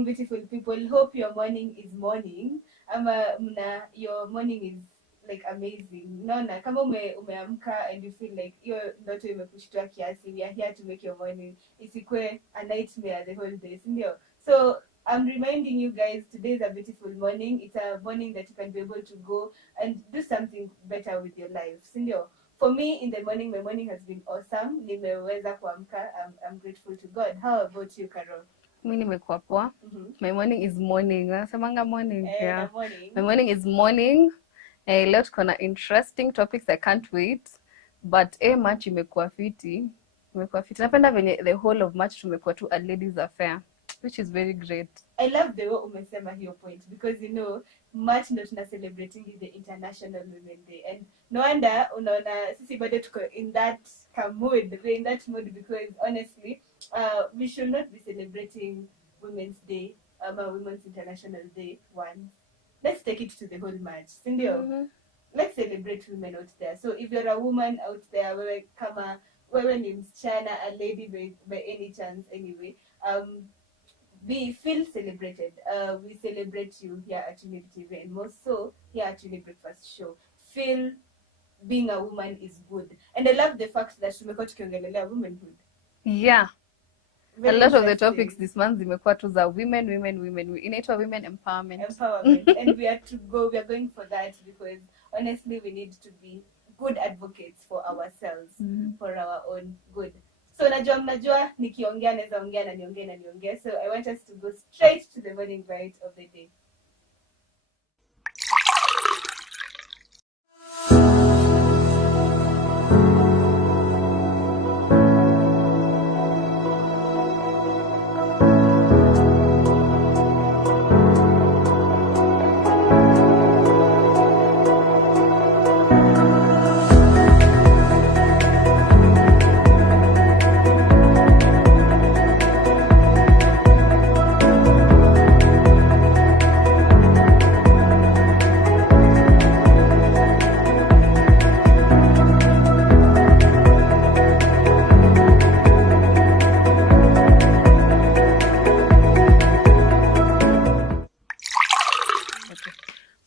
morning, beautiful people. Hope your morning is morning. Your morning is like amazing. Naona kama umeamka and you feel like hiyo ndoto imekushtua kiasi, we are here to make your morning isikwe a nightmare the whole day, sindio? So I'm reminding you guys, today is a beautiful morning. It's a morning that you can be able to go and do something better with your life, sindio? For me, in the morning, my morning has been awesome. Nimeweza kuamka. I'm grateful to God. How about you, Carol? Mi nimekuwa poa. My morning is morning. Nasemanga morning. Yeah. Morning. My morning is morning. Leo tuko na interesting topics, I can't wait. But March imekuwa fiti. Napenda venye the whole of March tumekuwa tu a ladies affair, which is very great. I love the way umesema hiyo point, because you know March ndo tuna celebrating the International Women Day, and no wonder unaona sisi bado tuko in that mood. We're in that mood because honestly we should not be celebrating Women's Day, Women's International Day once. Let's take it to the whole March, sindio? Let's celebrate women out there. So if you're a woman out there, wewe ni msichana, a lady by any chance anyway, feel celebrated. We celebrate you here at Younib TV, and more so here at Younib Breakfast Show. Feel being a woman is good, and I love the fact that tumekuwa tukiongelelea womanhood. Yeah. Very a lot of the topics this month zimekuwa tu za women. Inaitwa women empowerment. And we are going for that because honestly we need to be good advocates for ourselves, for our own good. So mnajua nikiongea naweza ongea na niongee. So I want us to go straight to the morning bite of the day.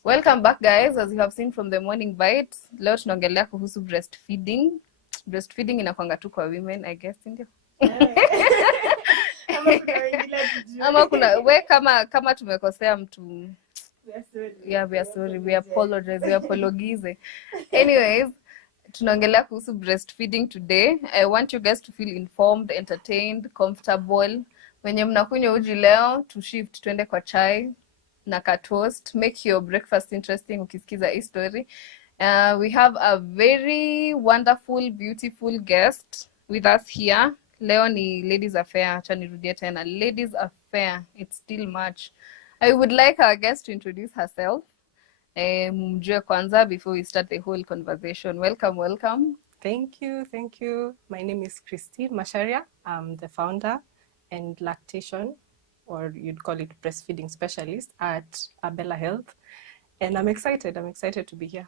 Welcome back, guys. As you have seen from the morning bite, leo tunaongelea kuhusu breastfeeding. Breastfeeding inakwanga tu kwa women, I guess, ndio. Ama kuna we kama tumekosea mtu. Yeah, we are sorry. We apologize. We apologize. Anyways, tunaongelea kuhusu breastfeeding today. I want you guys to feel informed, entertained, comfortable. Wenye mnakunywa uji leo, to shift tuende kwa chai na ka toast. Make your breakfast interesting ukisikiza hii story. We have a very wonderful, beautiful guest with us here. Leo ni ladies affair. Acha nirudie tena. Ladies affair. It's still March. I would like our guest to introduce herself. Mumjue kwanza before we start the whole conversation. Welcome. Thank you. My name is Christine Masharia. I'm the founder and lactation, or you'd call it breastfeeding specialist at Abella Health. And I'm excited to be here.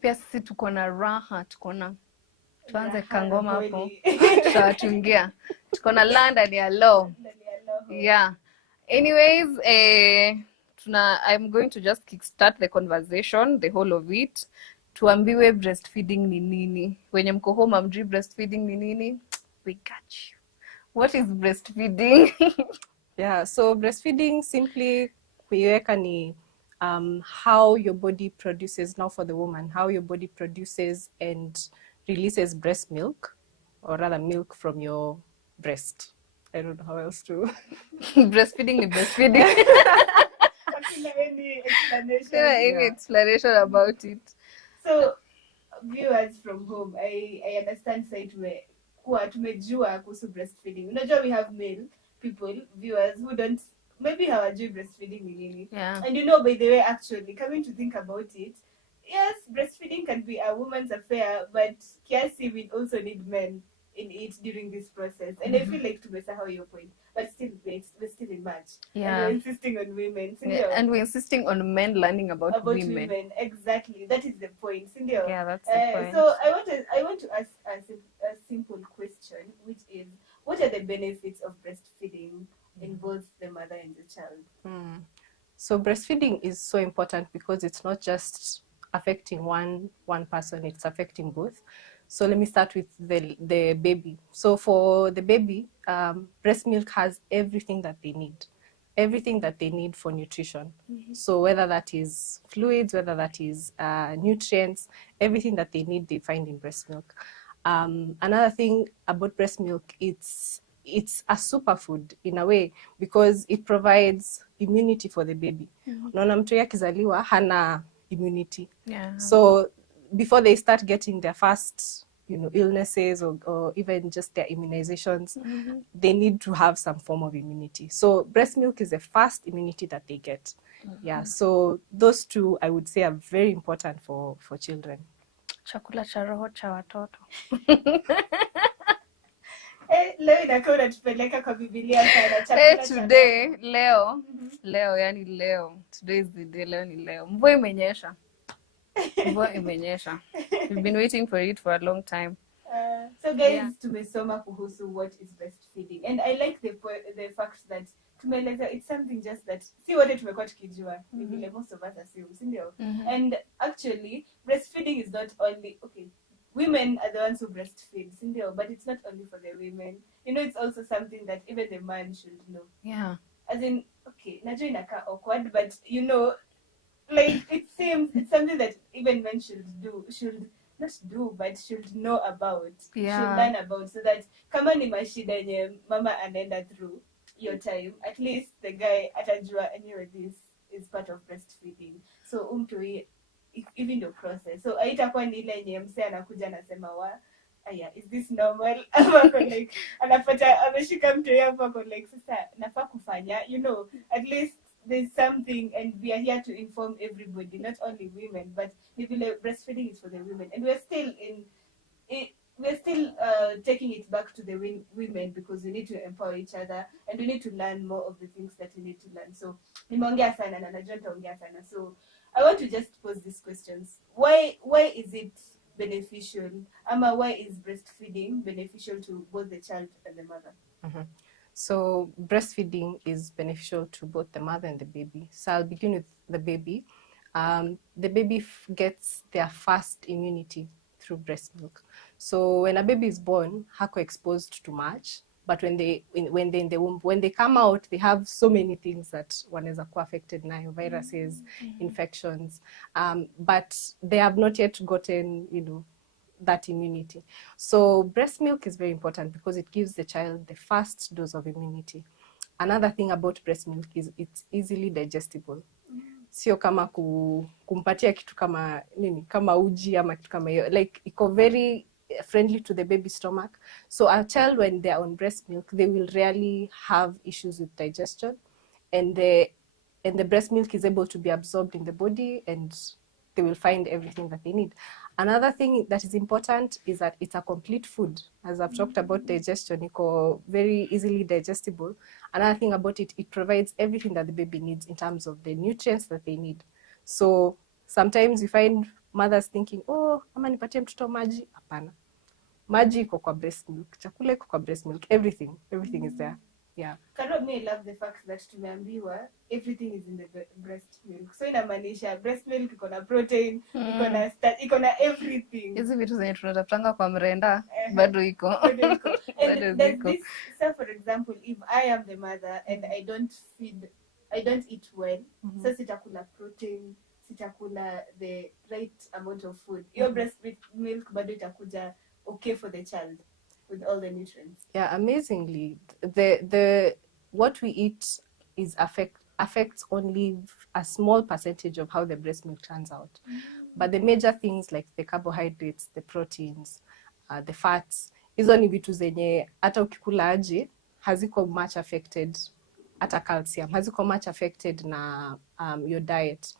Pia sisi tuko na raha, tuanze kangoma hapo. Tutawatungia. Tuko na London ya low. Yeah. Anyways, I'm going to just kickstart the conversation, the whole of it. Tuambiwe breastfeeding ni nini. Wenye mko home amjui breastfeeding ni nini? We got you. What is breastfeeding? Yeah, so breastfeeding simply kuiweka ni how your body produces, now for the woman, how your body produces and releases breast milk, or rather milk from your breast. I don't know how else to... Breastfeeding is breastfeeding. Any explanation about it? So, viewers from home, I understand side kuwa tumejua kuhusu breastfeeding. Unajua we have male people, viewers, who don't, maybe hawajui breastfeeding ni nini. Yeah. And you know, by the way, actually, coming to think about it, yes, breastfeeding can be a woman's affair, but kiasi we also need men in it during this process. And I feel like tumesahau your point. But still, we're still in March. Yeah. And we're insisting on women. Yeah, and we're insisting on men learning about women. Exactly. That is the point. Sindio? Yeah, that's the point. So I want to ask a simple question, which is, what are the benefits of breastfeeding in both the mother and the child. So breastfeeding is so important because it's not just affecting one person, it's affecting both. So let me start with the baby. So for the baby, breast milk has everything that they need. Everything that they need for nutrition. So whether that is fluids, whether that is nutrients, everything that they need, they find in breast milk. Another thing about breast milk, it's a superfood in a way because it provides immunity for the baby. Unaona mtu akizaliwa hana immunity. Yeah. So before they start getting their first illnesses or even just their immunizations, they need to have some form of immunity. So breast milk is the first immunity that they get. Yeah, so those two I would say are very important for children. Chakula cha roho cha watoto. Leo inakaa unatupeleka kwa Biblia sana. Chakula cha Today, leo, yani leo. Today is the day, leo ni leo. Mvua imenyesha. We've been waiting for it for a long time. So guys, tumesoma kuhusu what is breastfeeding. And I like the fact that tumeeleza it's something just that si wote tumekuwa tukijua. Vile most of us assume, si ndio? And actually, breastfeeding is not only, okay, women are the ones who breastfeed, si ndio? But it's not only for the women. It's also something that even the man should know. Yeah. As in, okay, najua inakaa awkward, but like it seems it's something that even men should know about. Yeah. Should learn about, so that kama ni mashida yenye mama anaenda through your time, at least the guy atajua anyway this is part of breastfeeding. So umtoi even the process. So haitakuwa ni ile yenye mse anakuja anasema aya, is this normal? Like anapata ameshika mtoi hapo like sasa nafaa kufanya, at least there's something, and we are here to inform everybody, not only women, but maybe breastfeeding is for the women, and we're still taking it back to the women because we need to empower each other and we need to learn more of the things that we need to learn. So nimeongea sana na najua nitaongea sana. So I want to just pose these questions. Why is it beneficial? Why is breastfeeding beneficial to both the child and the mother? So breastfeeding is beneficial to both the mother and the baby. So I'll begin with the baby. The baby gets their first immunity through breast milk. So when a baby is born, hako exposed to much, but when they're in the womb, when they come out, they have so many things that wanaweza kuwa affected nayo, viruses, infections, but they have not yet gotten, that immunity. So breast milk is very important because it gives the child the first dose of immunity. Another thing about breast milk is it's easily digestible. Sio kama kumpatia kitu kama kama uji ama kitu kama hiyo, like iko very friendly to the baby stomach. So a child, when they are on breast milk, they will rarely have issues with digestion, and the breast milk is able to be absorbed in the body and they will find everything that they need. Another thing that is important is that it's a complete food. As I've talked about digestion, it's very easily digestible. Another thing about it, it provides everything that the baby needs in terms of the nutrients that they need. So sometimes you find mothers thinking, ama nipatie mtoto maji. Hapana. Maji iko kwa breast milk. Chakula iko kwa breast milk. Everything is there. Yeah. Karo, me love the fact that tumeambiwa everything is in the breast milk. So inamaanisha breast milk iko na protein, iko na everything. Hizi vitu zenye tunatapanga kwa mrenda bado iko. And there's this, so for example, if I am the mother and I don't eat well, so sitakula protein, sitakula the right amount of food. Your breast milk bado itakuja okay for the child with all the nutrients. Yeah, amazingly, the what we eat is affects only a small percentage of how the breast milk turns out. But the major things like the carbohydrates, the proteins, the fats, hizo ni vitu zenye hata ukikula aje haziko much affected, hata calcium haziko much affected na your diet.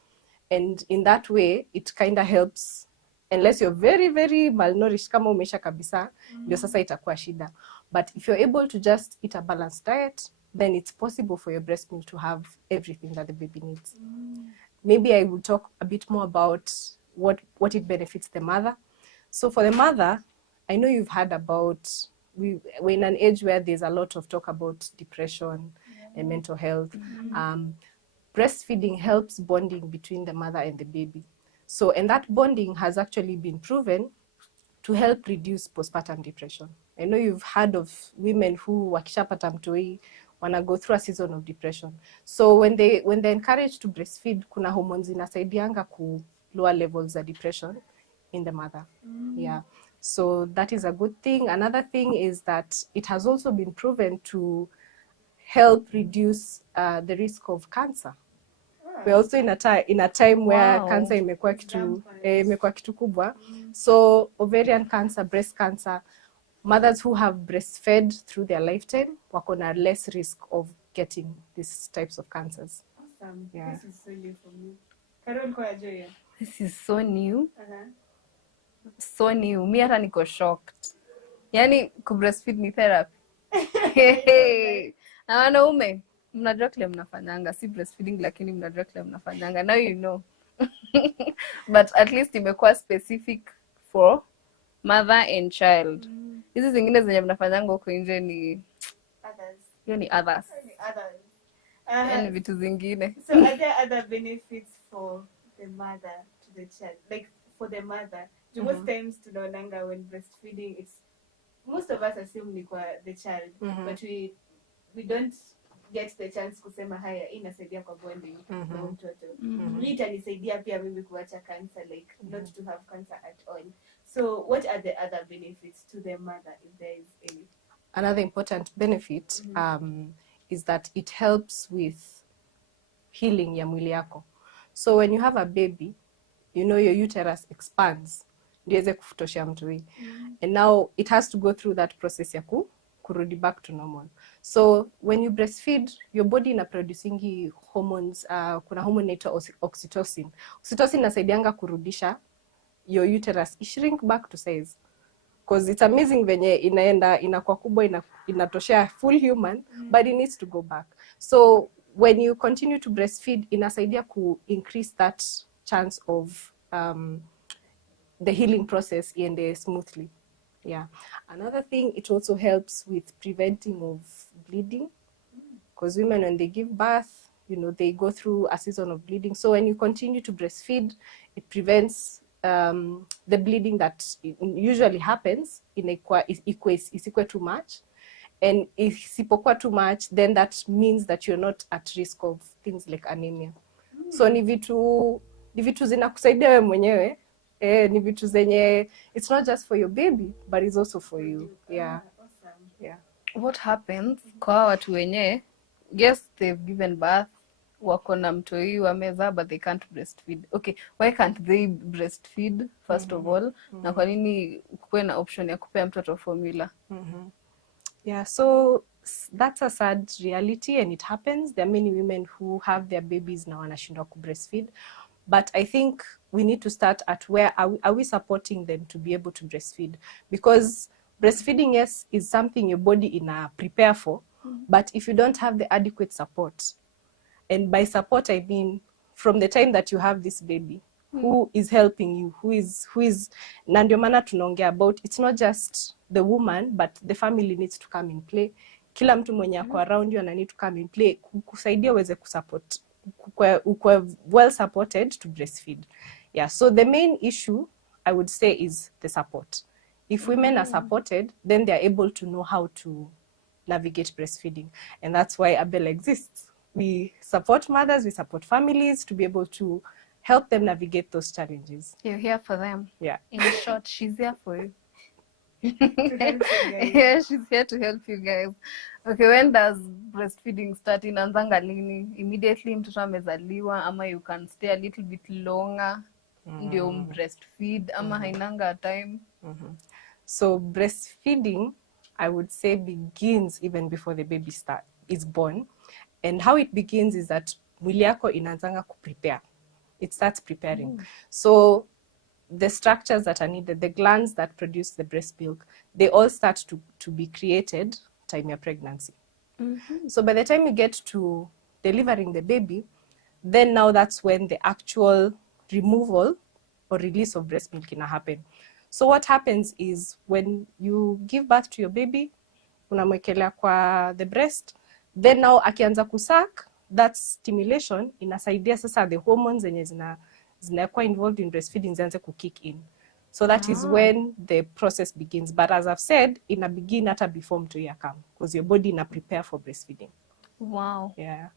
And in that way, it kind of helps. Unless you're very, very malnourished, kama umesha kabisa, ndio sasa itakuwa shida. But if you're able to just eat a balanced diet, then it's possible for your breast milk to have everything that the baby needs. Maybe I will talk a bit more about what it benefits the mother. So for the mother, I know you've heard about, we're in an age where there's a lot of talk about depression and mental health. Breastfeeding helps bonding between the mother and the baby. So, and that bonding has actually been proven to help reduce postpartum depression. I know you've heard of women who wakishapata mtoi wanna go through a season of depression. So when they're encouraged to breastfeed, kuna hormones inasaidianga ku lower levels of depression in the mother. Yeah. So that is a good thing. Another thing is that it has also been proven to help reduce the risk of cancer. We're also in a time where cancer imekuwa kitu kubwa. So ovarian cancer, breast cancer, mothers who have breastfed through their lifetime wako na less risk of getting these types of cancers. Awesome. Yeah. This is so new for me. Carol, kwa joy. This is so new. So new. Mi hata niko shocked. Yani kubreastfeed ni therapy. Na wanaume mnajua kile mnafanyanga, si breastfeeding lakini mnajua kile mnafanyanga. Now you know. But at least imekuwa specific for mother and child. Hizi zingine zenye mnafanyanga huko nje ni Others. hiyo ni others. Others. Yani vitu zingine. So are there other benefits for the mother to the child? Like for the mother, most times tunaonanga when breastfeeding, it's most of us assume ni kwa the child, but we don't get the chance kusema haya inasaidia kwa bonding na mtoto. Hii itanisaidia pia mimi kuacha cancer, like not to have cancer at all. So what are the other benefits to the mother, if there is any? Another important benefit is that it helps with healing ya mwili yako. So when you have a baby, you know your uterus expands ndiweze kufutoshea mtoi. And now it has to go through that process ya kurudi back to normal. So when you breastfeed, your body ina producing hormones, kuna hormone inaitwa oxytocin. Oxytocin inasaidianga kurudisha your uterus shrink back to size. Because it's amazing venye inakuwa kubwa, inatoshea full human, but it needs to go back. So when you continue to breastfeed, inasaidia ku increase that chance of the healing process iende smoothly. Yeah. Another thing, it also helps with preventing of bleeding, because women, when they give birth, you know, they go through a season of bleeding. So when you continue to breastfeed, it prevents the bleeding that usually happens isikwe too much. And if isipokuwa too much, then that means that you're not at risk of things like anemia. So ni vitu zinakusaidia wewe mwenyewe. Ni vitu zenye, it's not just for your baby, but it's also for you. Yeah. Awesome. Yeah. What happens kwa watu wenye, yes, they've given birth, wako na mtoi wamezaa, but they can't breastfeed. Okay, why can't they breastfeed first of all? Na kwa nini kuwe na option ya kupea mtoto formula? Yeah, so that's a sad reality, and it happens. There are many women who have their babies na wanashindwa ku breastfeed. But I think we need to start at where are we supporting them to be able to breastfeed? Because breastfeeding, yes, is something your body prepare for, but if you don't have the adequate support, and by support I mean from the time that you have this baby, who is helping you, who is na ndio maana tunaongea about, it's not just the woman, but the family needs to come in play. Kila mtu mwenye ako around you ana need to come in play kusaidia uweze kusupport, ukwe well supported to breastfeed. Yeah, so the main issue I would say is the support. If women are supported, then they are able to know how to navigate breastfeeding, and that's why Abel exists. We support mothers, we support families to be able to help them navigate those challenges. You're here for them. Yeah. In short, she's here for you. To help you guys. Yeah, she's here to help you guys. Okay, when does breastfeeding start? Inaanzanga lini? Immediately mtoto amezaliwa, ama you can stay a little bit longer ndio breastfeed, ama hainanga time? So breastfeeding, I would say, begins even before the baby is born. And how it begins is that mwili yako inaanzanga kuprepare. It starts preparing. So the structures that are needed, the glands that produce the breast milk, they all start to be created time of pregnancy. So by the time you get to delivering the baby, then now that's when the actual removal or release of breast milk can happen. So what happens is when you give birth to your baby, unamwekelea kwa the breast, Then now akianza kusuck, that stimulation inasaidia sasa the hormones zenye zinakuwa involved in breastfeeding zianze kukick in. So that is when the process begins. But as I've said, ina begin hata before mtu ya come, because your body ina prepare for breastfeeding. Wow. Yeah.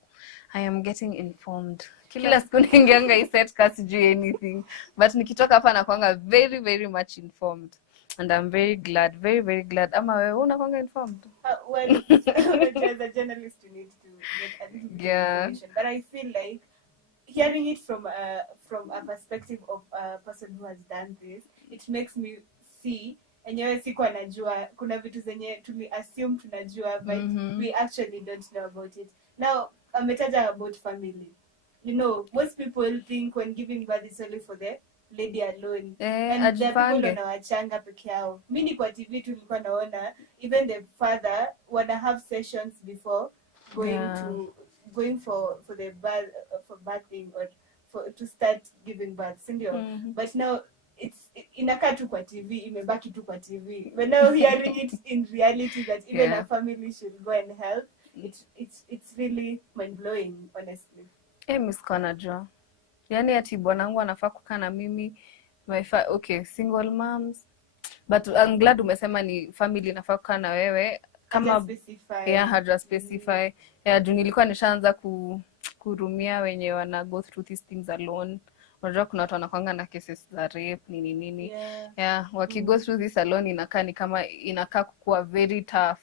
I am getting informed. Kila siku ningeanga iset kasi juu anything. But nikitoka hapa nakuanga very, very much informed. And I'm very glad, very, very glad. Ama wewe unakuanga informed? Well, as a journalist, you need to get a little bit of information. But I feel like hearing it from a perspective of a person who has done this, it makes me see enyewe sikuwa najua kuna vitu zenye tuli assume tunajua, but we actually don't know about it. Now, ametaja about family. You know, most people think when giving birth is only for the lady alone. And the people wanawachanga peke yao. Mimi kwa TV tulikuwa naona even the father wanna have sessions before going for the birth, for birthing or to start giving birth, sindio? But now inakaa tu kwa TV, imebaki tu kwa TV. But now hearing it in reality that even a family should go and help, it's really mind blowing, honestly. Misko anajua. Yani ati bwanangu anafaa kukaa na mimi, okay, single moms. But I'm glad umesema ni family inafaa kukaa na wewe. Kama haja specify. Juu nilikuwa nishaanza kurumia wenye wana go through these things alone. Unajua kuna watu wanakuanga na cases za rape nini. Waki go through this alone inakaa ni kama inakaa kuwa very tough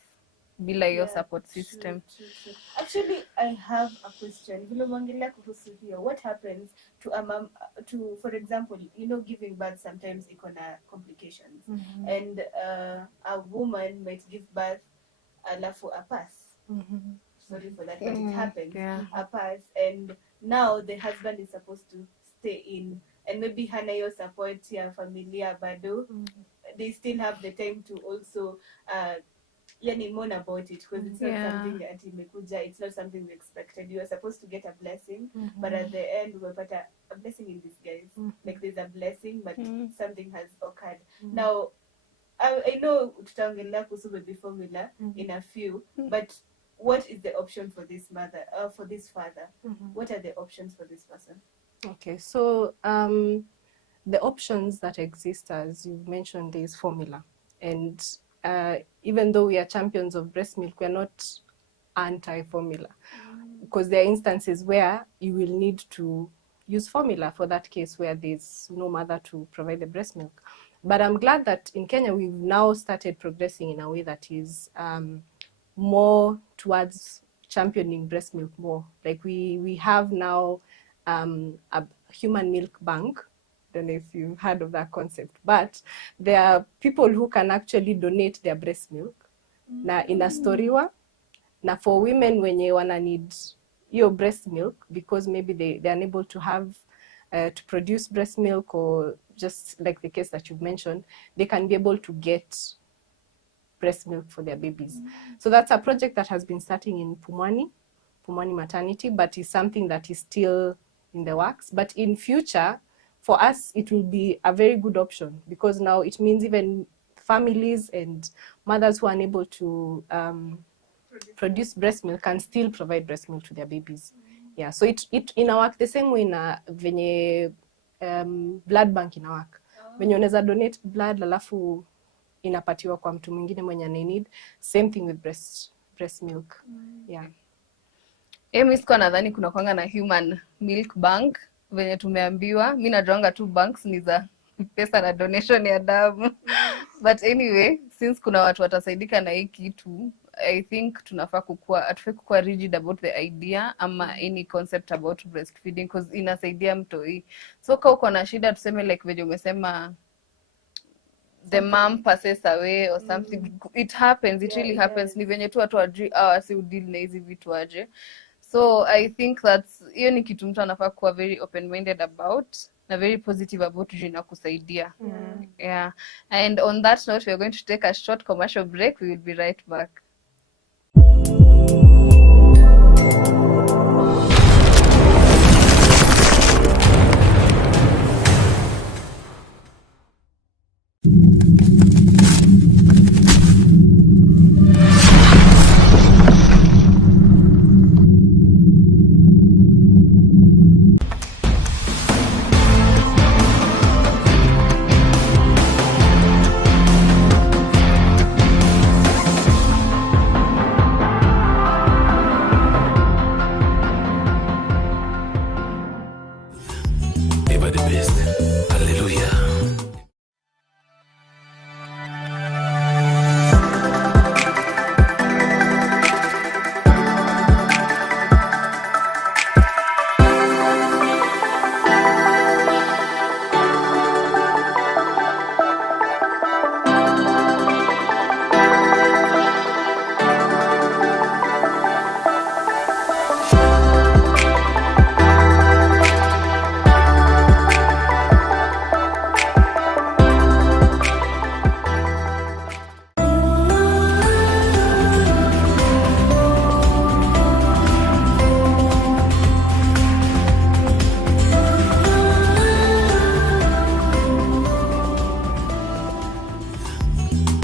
bila hiyo support system. True. Actually, I have a question. Vile mwangelea kuhusu hiyo, what happens to a mom, to, for example, you know, giving birth sometimes iko na complications. And a woman might give birth alafu a pass. Sorry for that, but it happens. A pass, and now the husband is supposed to stay in, and maybe hana hiyo support ya familia bado. They still have the time to also yani mourn about it, because it's not something that imekuja, it's not something we expected. You are supposed to get a blessing, but at the end we got a blessing in disguise. Like there's a blessing, but something has occurred. Now, I know tutaongelea kuhusu baby formula in a few, but what is the option for this mother, for this father? What are the options for this person? Okay, so the options that exist, as you mentioned, is formula. And even though we are champions of breast milk, we are not anti-formula. Because there are instances where you will need to use formula for that case where there's no mother to provide the breast milk. But I'm glad that in Kenya we've now started progressing in a way that is more towards championing breast milk more. Like we have now a human milk bank. Don't know if you've heard of that concept, but there are people who can actually donate their breast milk na inastoriwa na for women wenye wana need your breast milk because maybe they're unable to have to produce breast milk, or just like the case that you've mentioned, they can be able to get breast milk for their babies. So that's a project that has been starting in Pumwani maternity, but is something that is still in the works. But in future, for us, it will be a very good option, because now it means even families and mothers who are unable to produce breast milk can still provide breast milk to their babies. Yeah, so it ina work the same way na venye blood bank ina work. Venye unaweza donate blood alafu inapatiwa kwa mtu mwingine mwenye ana need. Same thing with breast milk. Yeah. Mimi siko nadhani kuna kwanga na human milk bank venye tumeambiwa. Mimi najuanga tu banks ni za pesa na donation ya damu. But anyway, since kuna watu watasaidika na hii kitu, I think tunafaa kukua rigid about the idea ama any concept about breastfeeding, because inasaidia mtoi. So kama uko na shida tuseme like venye umesema the mom passes away or something, it happens, it really happens. Ni venye tu watu wajui si udeal na hizi vitu aje. So I think that's hiyo ni kitu mtu anafaa kuwa very open minded about na very positive about juu na kusaidia. Yeah. And on that note, we are going to take a short commercial break. We will be right back. Ever the best. Hallelujah.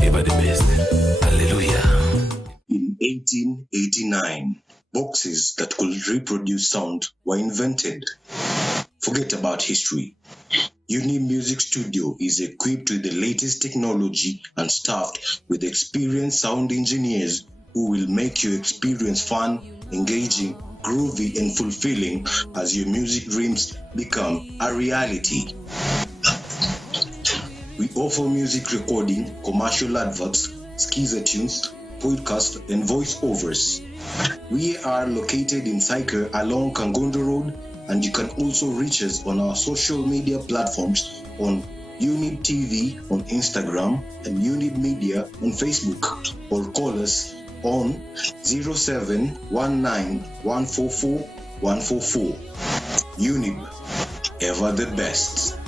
Ever the best. Hallelujah. In 1889, boxes that could reproduce sound were invented. Forget about history. Younib Music Studio is equipped with the latest technology and staffed with experienced sound engineers who will make your experience fun, engaging, groovy, and fulfilling as your music dreams become a reality. We offer music recording, commercial adverts, schizo tunes, podcast, and voiceovers. We are located in Cycle along Kangondo Road, and you can also reach us on our social media platforms on Younib TV on Instagram and Younib Media on Facebook, or call us on 0719144144. Younib, ever the best.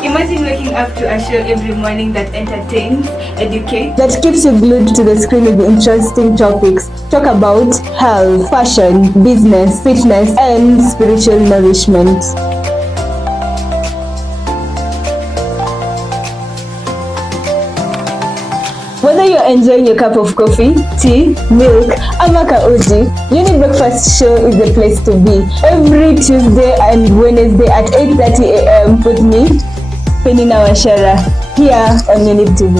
Imagine waking up to a show every morning that entertains, educates, that keeps you glued to the screen with interesting topics. Talk about health, fashion, business, fitness, and spiritual nourishment. Whether you're enjoying your cup of coffee, tea, milk, amaka uji, Younib Breakfast Show is the place to be. Every Tuesday and Wednesday at 8:30 a.m. with me, Penina Washara, here on Younib TV.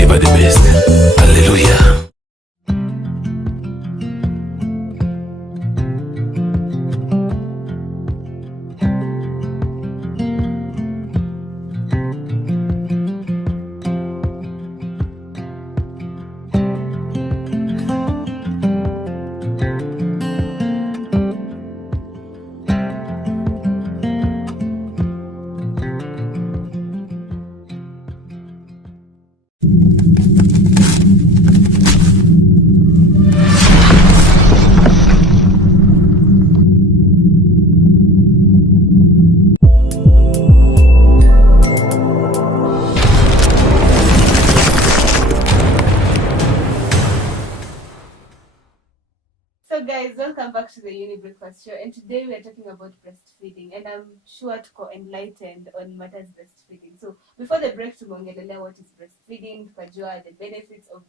Ever the best. Hallelujah. So guys, welcome back to the Younib Breakfast Show, and today we are talking about breastfeeding, and I'm sure to go enlightened on matters breastfeeding. So before the break, tumeongelelea what is breastfeeding, tukajua the benefits of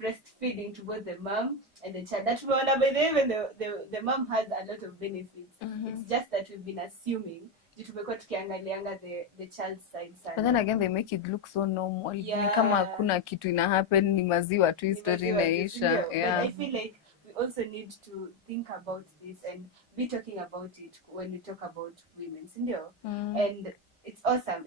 breastfeeding to both the mom and the child. That tumeona by the way, when the mom has a lot of benefits. It's just that we've been assuming tumekuwa tukiangalianga the child's side sana. But then again they make it look so normal. Yeah. Ni kama hakuna kitu ina happen, ni maziwa tu, story inaisha. Yeah. But I feel like we also need to think about this and be talking about it when we talk about women, sindio? And it's awesome.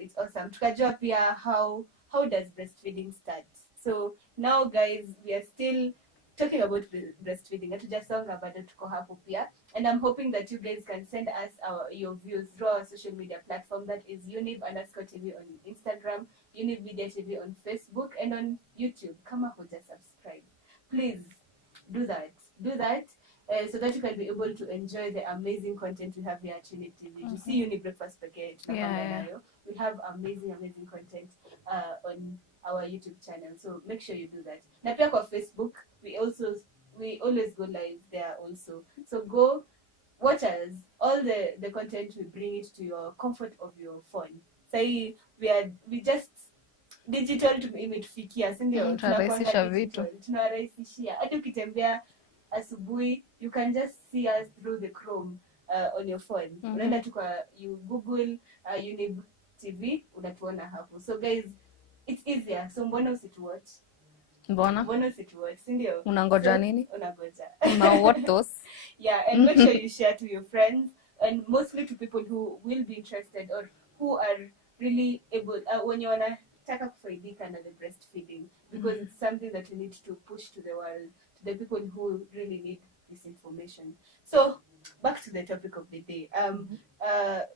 Tukajua pia how does breastfeeding start? So now guys, we are still talking about breastfeeding. Hatujasonga bado tuko hapo pia. And I'm hoping that you guys can send us your views through our social media platform, that is Younib_TV on Instagram, Younib Media TV on Facebook, and on YouTube. Kama huja subscribe, please do that. do that. So that you can be able to enjoy the amazing content we have here at Younib TV. To see Younib Breakfast Packet, we have amazing content on our YouTube channel. So make sure you do that. Na pia kwa Facebook, we always go live there also. So go watch us. All the content, we bring it to your comfort of your phone. Say we just digital imetufikia, si ndio? Tunarahisisha vitu. Tunarahisishia. Hadi ukitembea asubuhi, you can just see us through the Chrome on your phone. Unaenda tu kwa you Google Younib TV, unatuona hapo. So guys, it's easier. So mbona usituwatch? Mbona usituwatch, si ndio? Unangoja nini? Unangoja. What those? Yeah, and make sure you share to your friends, and mostly to people who will be interested or who are really able when you wanna taka kufaidika na the breastfeeding, because it's something that we need to push to the world, to the people who really need this information. So back to the topic of the day.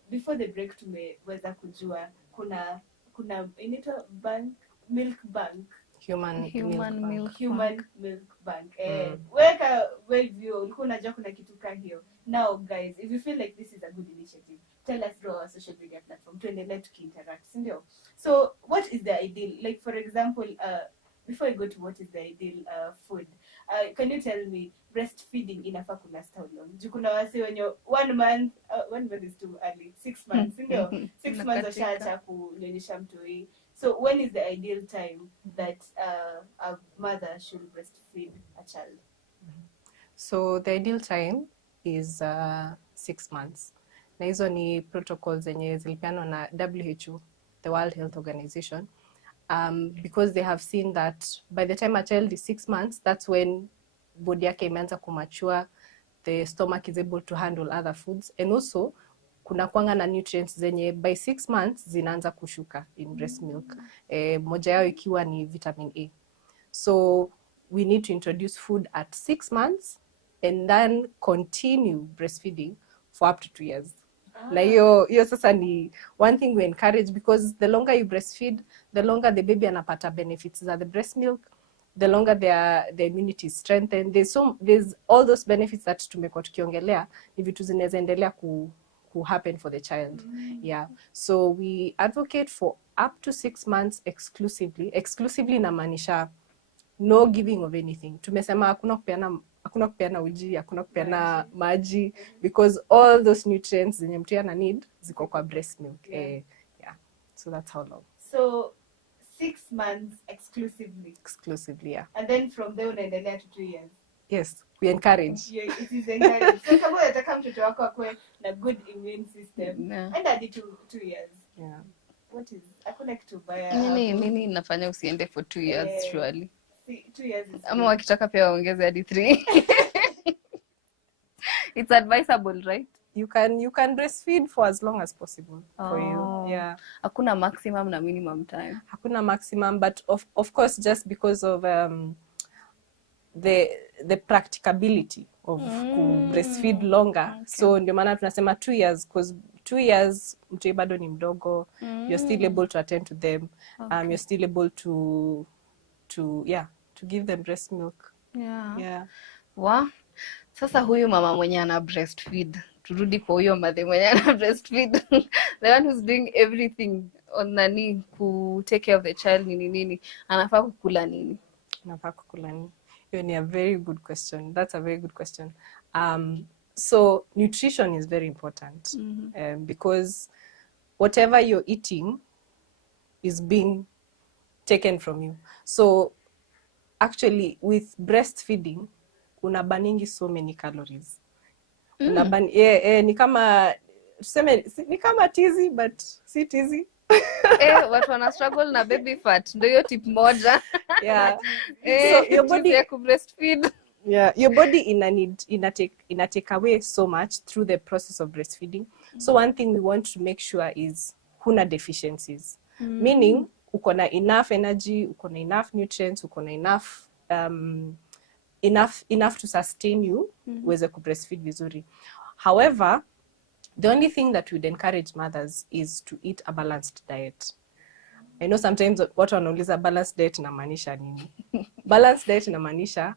Before the break tumeweza kujua kuna inaitwa milk bank, human milk bank. Weka view, ulikuwa unajua kuna kitu kama hiyo. Now guys, if you feel like this is a good initiative, tell us through our social media platform, tuendelee tukiinteract, si ndio? So what is the ideal, like for example, before I go to what is the ideal food, can you tell me breastfeeding inafaa kulast how long? Juu kuna wase wenye 1 month is too early, 6 months, ndio 6 months washaacha kunyonyesha mtoi. So when is the ideal time that a mother should breastfeed a child? So the ideal time is 6 months. Na hizo ni protocols zenye zilipeanwa na WHO, the World Health Organization, because they have seen that by the time a child is 6 months, that's when body yake imeanza kumature, the stomach is able to handle other foods, and also kuna kwanga na nutrients zenye by 6 months zinaanza kushuka in breast milk. Moja yao ikiwa ni vitamin A. So we need to introduce food at 6 months and then continue breastfeeding for up to 2 years. Na hiyo sasa ni one thing we encourage, because the longer you breastfeed, the longer the baby anapata benefits za the breast milk, the longer their immunity is strengthened. There's all those benefits that tumekuwa tukiongelea, ni vitu zinaweza endelea ku happen for the child. Yeah. So we advocate for up to 6 months exclusively na maanisha no giving of anything. Tumesema hakuna kupeana uji, hakuna kupeana maji, because all those nutrients zenye mtu ana need ziko kwa breast milk. Yeah. So that's how long. So 6 months exclusively, yeah. And then from there unaendelea to 2 years. Yes, we encourage. Yeah, it is encouraged. So kama unataka mtoto wako akue na good immune system, and hadi 2 years. Yeah. What is hakuna kitu baya. Nini nafanya usiende for 2 years surely? 2 years is ama wakitaka pia waongeze hadi 3. It's advisable, right? You can breastfeed for as long as possible for you. Yeah. Hakuna maximum na minimum time. Hakuna maximum, but of course just because of the practicability of breastfeed longer. Okay. So ndio maana tunasema 2 years, because 2 years mtu bado ni mdogo. You're still able to attend to them. Okay. You're still able to give them breast milk. Yeah. Wow. Sasa huyu mama mwenye ana breastfeed, turudi kwa huyo mother mwenye ana breastfeed, the one who's doing everything on nani ku take care of the child, nini anafaa kukula nini? Hiyo ni a very good question. That's a very good question. So nutrition is very important. Because whatever you're eating is being taken from you. So actually with breastfeeding unabaningi so many calories. Ni kama tuseme ni kama tizi, but si tizi. Watu wana struggle na baby fat, ndio hiyo tip moja. Yeah. So your body ya ku breastfeed. Yeah, your body ina take away so much through the process of breastfeeding. So one thing we want to make sure is huna deficiencies. Meaning uko na enough energy, uko na enough nutrients, uko na enough to sustain you uweze ku breastfeed vizuri. However, the only thing that we'd encourage mothers is to eat a balanced diet. I know sometimes watu wanauliza balanced diet inamaanisha nini? Balanced diet inamaanisha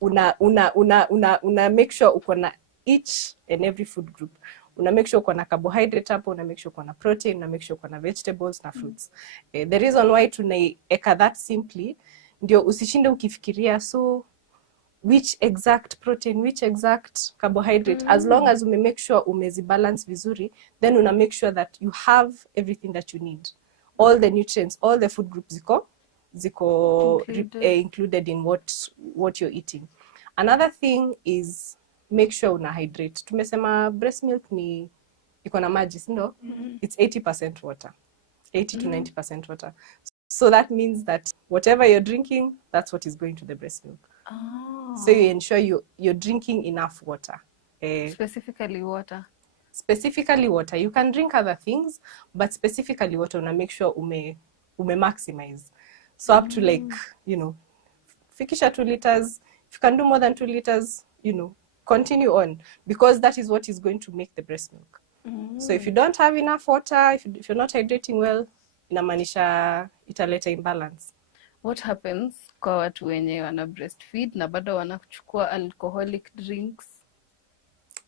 una make sure uko na each and every food group. Una make sure uko na carbohydrate hapo, una make sure uko na protein, una make sure uko na vegetables na fruits. The reason why tunaieka that simply ndio usishinde ukifikiria so which exact protein, which exact carbohydrate, as long as ume make sure umezibalance vizuri, then una make sure that you have everything that you need. All the nutrients, all the food groups ziko included in what you're eating. Another thing is make sure una hydrate. Tumesema breast milk ni iko na maji, no? It's 80% water. 80 to 90% water. So that means that whatever you're drinking, that's what is going to the breast milk. Oh. So you ensure you're drinking enough water. Specifically water. Specifically water. You can drink other things, but specifically water, una make sure ume maximize. So up to like, fikisha 2 liters. If you can do more than 2 liters, continue on, because that is what is going to make the breast milk. So if you don't have enough water, if you're not hydrating well, inamaanisha italeta imbalance. What happens kwa watu wenye wana breastfeed na bado wanachukua alcoholic drinks?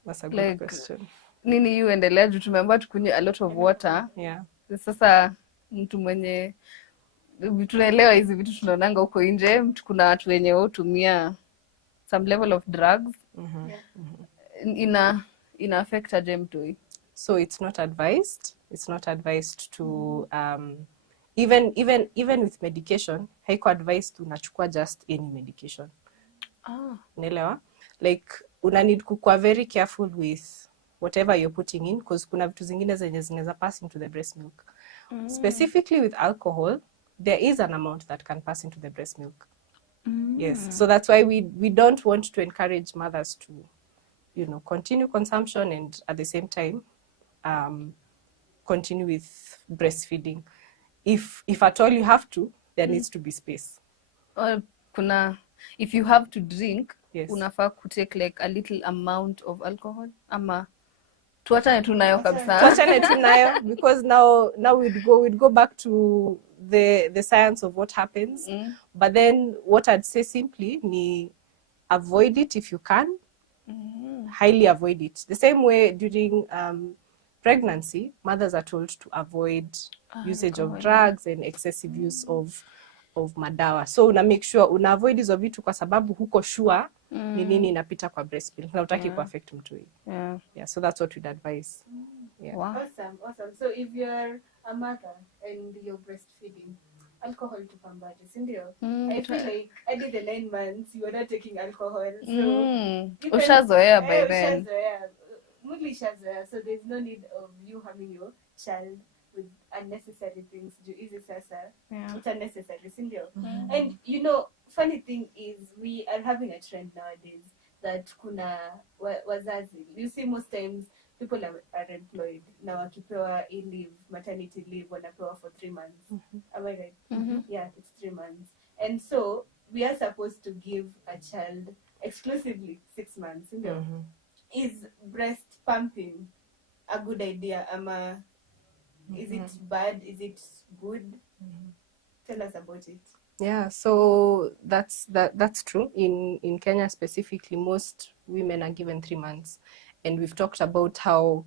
That's a good question. Nini yuendelea juu tumeambiwa tukunywe a lot of water. Yeah. Sasa mtu mwenye tunaelewa hizi vitu tunaonanga huko nje, kuna watu wenye hutumia some level of drugs. Ina affect aje mtu? So it's not advised. It's not advised to even with medication, haiko advised unachukua just any medication. Unaelewa? Like una need kuwa very careful with whatever you're putting in, because kuna vitu zingine zenye zinaweza pass into the breast milk. Specifically with alcohol, there is an amount that can pass into the breast milk. Yes. So that's why we don't want to encourage mothers to, continue consumption and at the same time continue with breastfeeding. If at all you have to, there needs to be space. Or if you have to drink, yes, unafaa to take like a little amount of alcohol, ama tuachane tu nayo kabisa. Tuachane tu nayo, because now we'd go back to the science of what happens. But then what I'd say simply ni avoid it if you can. Highly avoid it. The same way during pregnancy, mothers are told to avoid usage of drugs and excessive use of madawa. So una make sure una avoid hizo vitu kwa sababu huko sure ni nini inapita kwa breast milk na utaki ku affect mtu. Yeah, so that's what we'd advise. Yeah. Wow. Awesome. So if you're a mother and you're breastfeeding, alcohol to pambaje, sindio? I feel like I did the 9 months, you were not taking alcohol. So ushazoea by then. So there's no need of you having your child with unnecessary things. It's unnecessary, sindio? And funny thing is we are having a trend nowadays that kuna wazazi. You see most times people are employed. Na wakipewa leave, maternity leave, wanapewa for 3 months. Am I right? Yeah, it's 3 months. And so we are supposed to give a child exclusively 6 months. Is breast pumping a good idea? Is it bad? Is it good? Tell us about it. Yeah, so that's true. In Kenya specifically, most women are given 3 months. And we've talked about how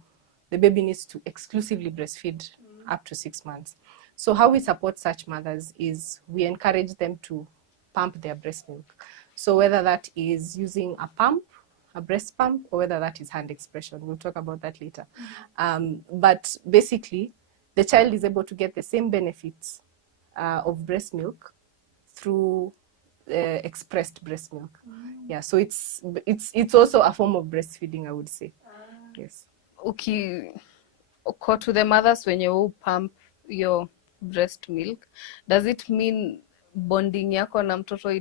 the baby needs to exclusively breastfeed up to 6 months. So how we support such mothers is we encourage them to pump their breast milk. So whether that is using a pump, a breast pump, or whether that is hand expression. We'll talk about that later. But basically, the child is able to get the same benefits of breast milk through expressed breast milk. Yeah, so it's also a form of breastfeeding, I would say. Yes. Okay, to the mothers, when you pump your breast milk, does it mean bonding yako na mtoto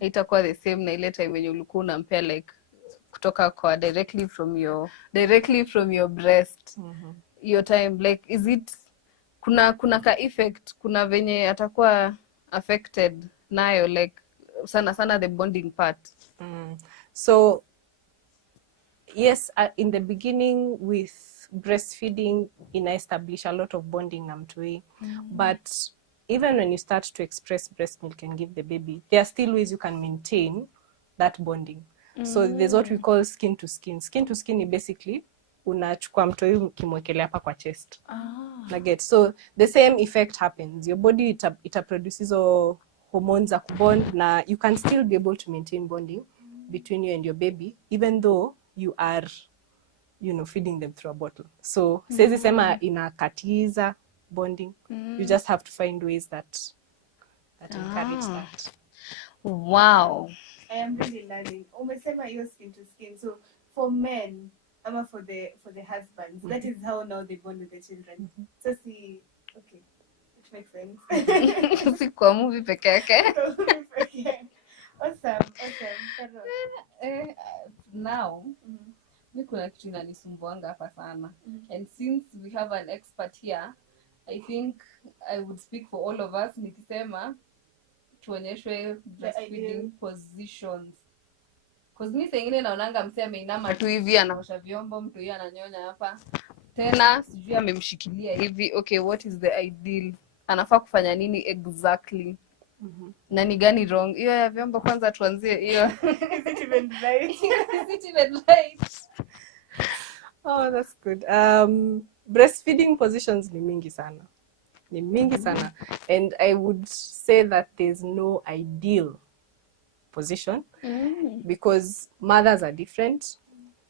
itakuwa the same na ile time when you ulikuwa unampea like kutoka kwa directly from your breast? Your time, like, is it kuna ka effect, kuna venye atakuwa affected nayo, like sana the bonding part? So yes, in the beginning with breastfeeding establish a lot of bonding na mtoi, but even when you start to express breast milk and give the baby, there are still ways you can maintain that bonding. So there's what we call skin to skin. Skin to skin is basically unachukua mtoi ukimwekelea hapa kwa chest. Naget. So the same effect happens. Your body ita produces all hormones za kubond, na you can still be able to maintain bonding between you and your baby, even though you are, you know, feeding them through a bottle. So siwezi sema inakatiza bonding. You just have to find ways that encourage that. Wow. I am really learning. Umesema hiyo skin to skin. So for men, ama for the husbands, that is how now they bond with the children. So see, okay, it makes sense. Si kwa movie peke yake. Awesome. Now, mi kuna kitu inanisumbuanga hapa sana. And since we have an expert here, I think I would speak for all of us nikisema tuonyeshwe breastfeeding positions. Cause mi sengine naonanga msee ameinama tu hivi anaosha vyombo, mtu yeye ananyonya hapa. Tena sijui amemshikilia hivi. Okay, what is the ideal? Anafaa kufanya nini exactly? Na ni gani wrong? Hiyo ya vyombo kwanza tuanzie hiyo. Is it even right? Is it even right? Oh, that's good. Breastfeeding positions ni mingi sana. And I would say that there's no ideal position because mothers are different,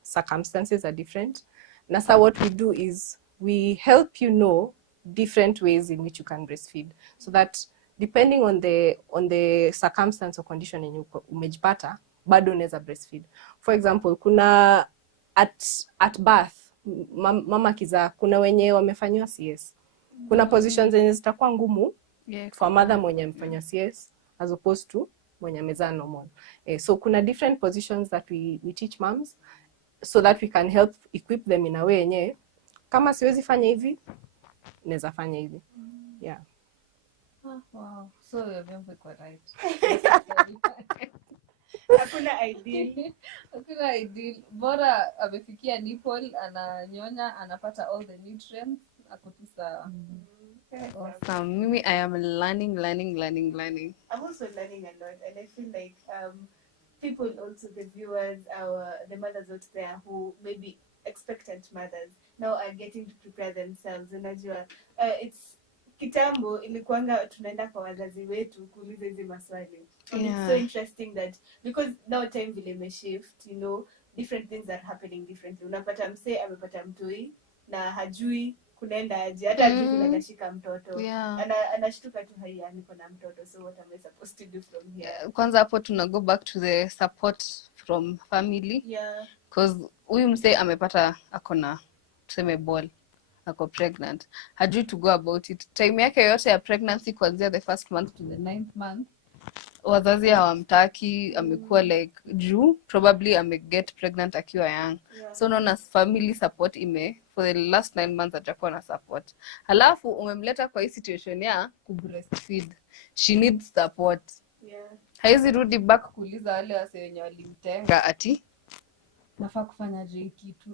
circumstances are different. And so what we do is we help you know different ways in which you can breastfeed, so that depending on the circumstance or condition in umejipata, bado unaweza breastfeed. For example, kuna at birth, mama kiza, kuna wenye wamefanywa CS. Kuna positions zenye zitakuwa ngumu for mother mwenye amefanywa CS as opposed to mwenye amezaa normal. So kuna different positions that we teach moms so that we can help equip them in a way yenye kama siwezi fanya hivi naweza fanya hivi. Yeah. Wow. So your vyombo iko right. Hakuna ideal. Hakuna ideal. Bora amefikia nipple, ananyonya, anapata all the nutrients, ako tu sawa. Awesome. Mimi, I am learning. I'm also learning a lot, and I feel like people also, the viewers, the mothers out there who maybe expectant mothers now are getting to prepare themselves. Unajua, it's kitambo ilikuanga tunaenda kwa wazazi wetu kuuliza hizi maswali. And it's so interesting that because now time vile imeshift, you know, different things are happening differently. Unapata msee amepata mtoi na hajui kunaenda aje, hata hajui vile anashika mtoto. Anashtuka tu haya niko na mtoto, so what am I supposed to do from here? Kwanza hapo tuna go back to the support from family. Yeah. Because huyu msee amepata akona tuseme ball, ako pregnant, hajui to go about it. Time yake yote ya pregnancy kuanzia the first month to the 9th month, wazazi hawamtaki, amekuwa like juu probably ameget pregnant akiwa young. So unaona family support for the last 9 months atakuwa na support. Halafu umemleta kwa hii situation ya kubreastfeed, she needs support. Haizi rudi back kuuliza wale wase wenye walimtenga ati nafaa kufanya je kitu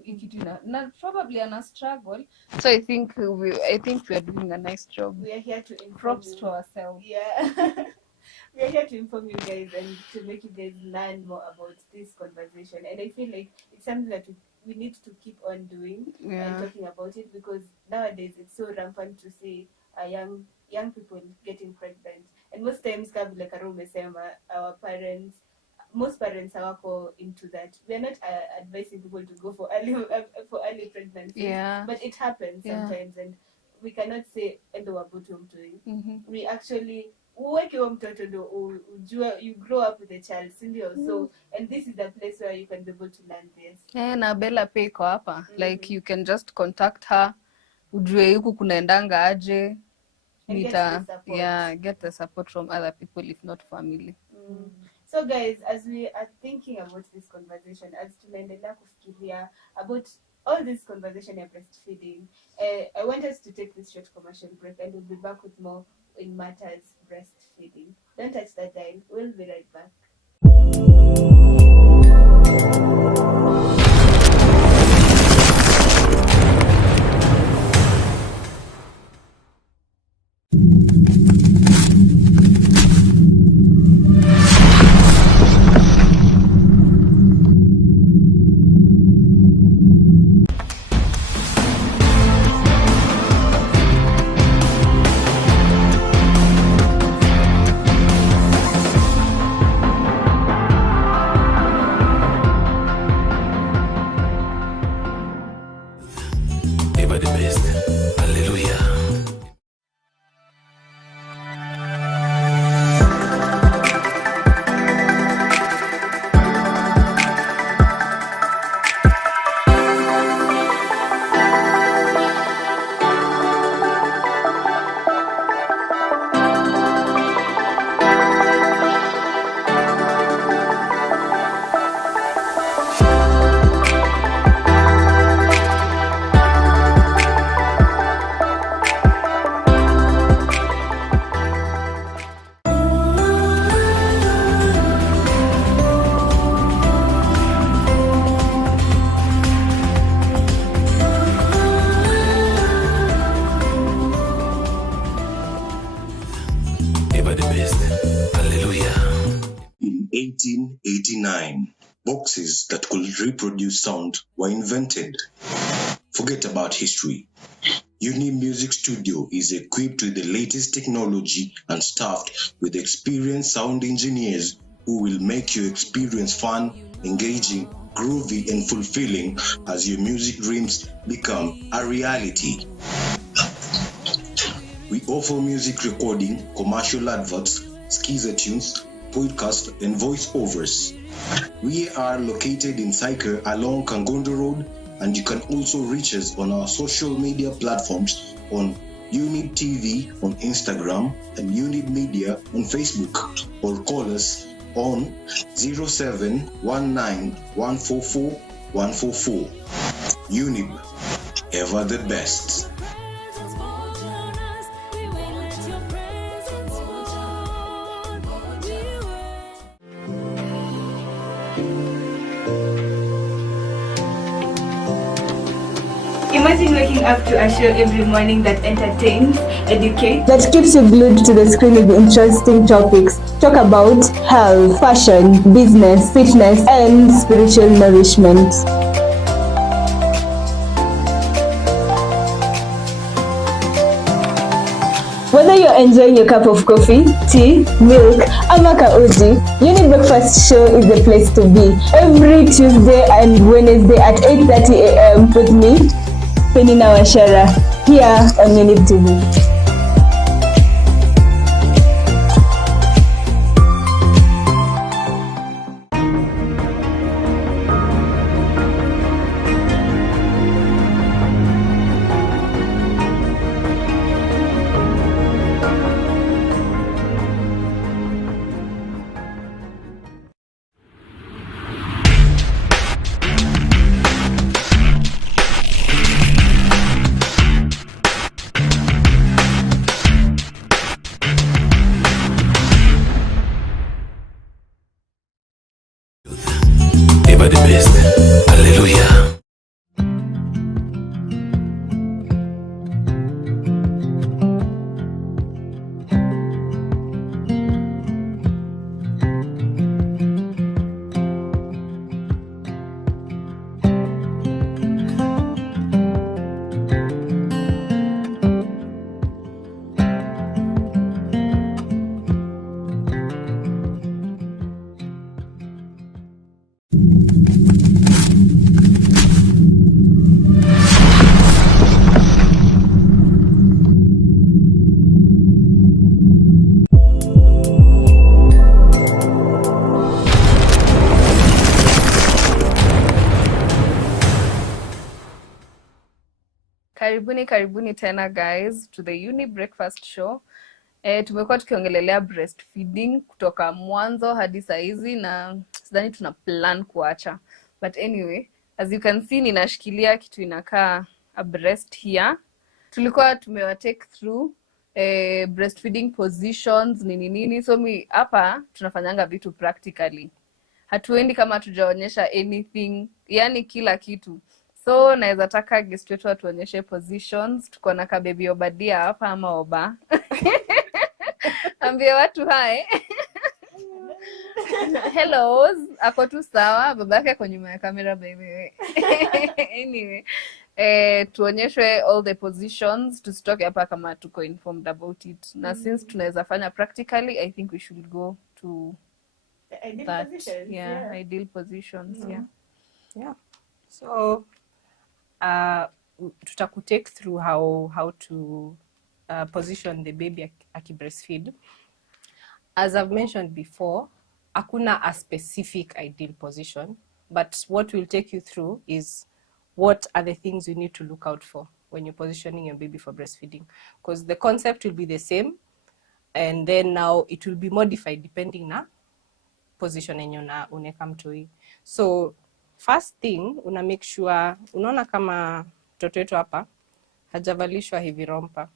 na probably ana struggle. So I think we are doing a nice job. We are here to inform props to ourselves. We are here to inform you guys and to make you guys learn more about this conversation. And I feel like it's something that we need to keep on doing and talking about it, because nowadays it's so rampant to see young people getting pregnant. And most times, like most parents are into that. We are not advising people to go for early pregnancy, but it happens sometimes, and we cannot say endo wabutu mtoi. We actually uweke huo mtoto ndo ujue, you grow up with a child, sindio? So, and this is the place where you can be able to learn this. Na Bella pay iko hapa. Like you can just contact her, ujue huku kunaendanga aje. Get the support from other people if not family. So guys, as we are thinking about this conversation, as tunaendelea kufikiria about all this conversation of breastfeeding, I want us to take this short commercial break, and we'll be back with more in matters breastfeeding. Don't touch that dial. We'll be right back. 1889, boxes that could reproduce sound were invented. Forget about history. Younib Music Studio is equipped with the latest technology and staffed with experienced sound engineers who will make your experience fun, engaging, groovy, and fulfilling as your music dreams become a reality. We offer music recording, commercial adverts, skiza tunes, podcast, and voiceovers. We are located in Syker along Kangondo Road, and you can also reach us on our social media platforms on Younib TV on Instagram and Younib Media on Facebook, or call us on 0719144144. Younib, ever the best. Imagine waking up to a show every morning that entertains, educates, that keeps you glued to the screen with interesting topics. Talk about health, fashion, business, fitness, and spiritual nourishment. Whether you're enjoying your cup of coffee, tea, milk, amaka uji, Younib Breakfast Show is the place to be. Every Tuesday and Wednesday at 8:30 a.m. with me, Penina Washara, here on Younib TV. Ever the best. Hallelujah. Karibuni tena guys to the Younib Breakfast Show. Tumekuwa tukiongelelea breastfeeding kutoka mwanzo hadi saa hizi na sidhani tuna plan kuacha. But anyway, as you can see ninashikilia kitu inakaa a breast here. Tulikuwa tumewa take through breastfeeding positions nini. So hapa tunafanyanga vitu practically. Hatuendi kama tujaonyesha anything, yani kila kitu. So naweza taka guest wetu atuonyeshe positions. Tuko na kabebi Obadia hapa ama Oba. Ambie watu hi. Hello, ako tu sawa, babake ako nyuma ya kamera by the way. Anyway, tuonyeshwe all the positions, tusitoke hapa kama tuko informed about it. Na since tunaweza fanya practically, I think we should go to ideal that. positions. Yeah, ideal positions. Yeah. So tutakutake through how to position the baby aki breastfeed. As I've mentioned before, hakuna a specific ideal position, but what we'll take you through is what are the things you need to look out for when you're positioning your baby for breastfeeding, because the concept will be the same, and then now it will be modified depending na position yenye unaweka mtoi. So first thing, una make sure, unaona kama mtoto wetu hapa hajavalishwa hivi romper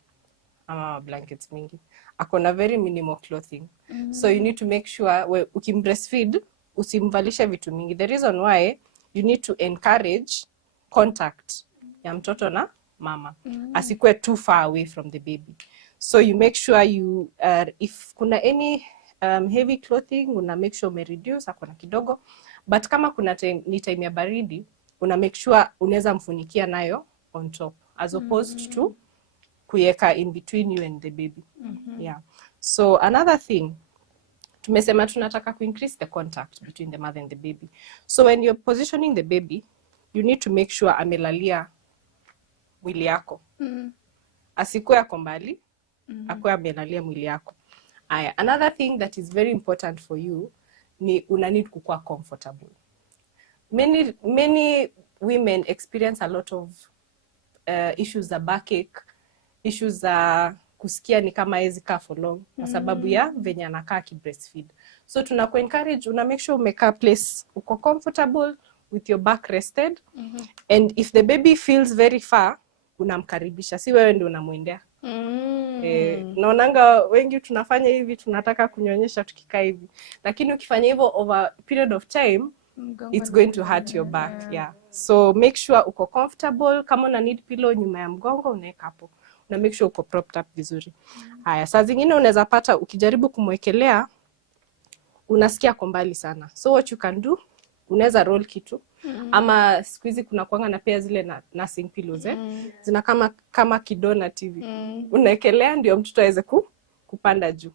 ama blankets mingi, akona very minimal clothing. So you need to make sure ukimbreastfeed usimvalishe vitu mingi. The reason why you need to encourage contact ya mtoto na mama, asikuwe too far away from the baby. So you make sure you if kuna any heavy clothing una make sure umereduce akona kidogo, but kama kuna ni time ya baridi una make sure unaweza mfunikia nayo on top as opposed to kuweka in between you and the baby. Yeah. So another thing, tumesema tunataka ku increase the contact between the mother and the baby. So when you're positioning the baby, you need to make sure amelalia mwili yako. Asikuwe ako mbali, akuwe amelalia mwili yako. Aya, another thing that is very important for you ni una need kukua comfortable. Many women experience a lot of issues za backache, issues za kusikia ni kama hezi kaa for long kwa sababu ya venye anakaa ki breastfeed. So tunaku encourage una make sure umekaa place uko comfortable with your back rested, and if the baby feels very far unamkaribisha, si wewe ndio unamwendea. Naonanga wengi tunafanya hivi, tunataka kunyonyesha tukikaa hivi, lakini ukifanya hivyo over a period of time it's going to hurt your back. Yeah. So make sure uko comfortable. Kama una need pillow nyuma ya mgongo unaweka hapo, una make sure uko propped up vizuri. Haya, saa zingine unaweza pata ukijaribu kumwekelea unasikia kwa mbali sana, so what you can do, unaweza roll kitu ama siku hizi kuna kuanga na pia zile nursing pillows zina kama kidona TV unaekelea ndio mtoto aweze kupanda juu.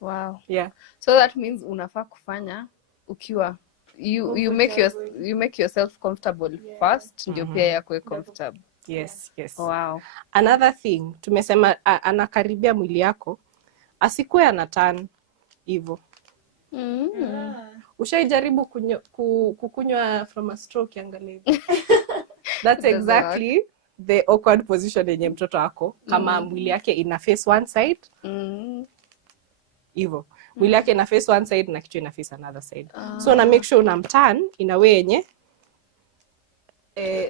Wow. Yeah. So that means unafaa kufanya ukiwa you make yourself comfortable first, ndio pia yakwe comfortable. Yes. Wow. Another thing, tumesema anakaribia mwili yako, asikuwe anaturn hivyo. Ushaijaribu kukunywa from a stroke, angalia. That's exactly the awkward position yenye mtoto wako kama mwili yake ina face one side. Hivyo. Mwili yake ina face one side na kichwa ina face another side. So na make sure unamturn in a way yenye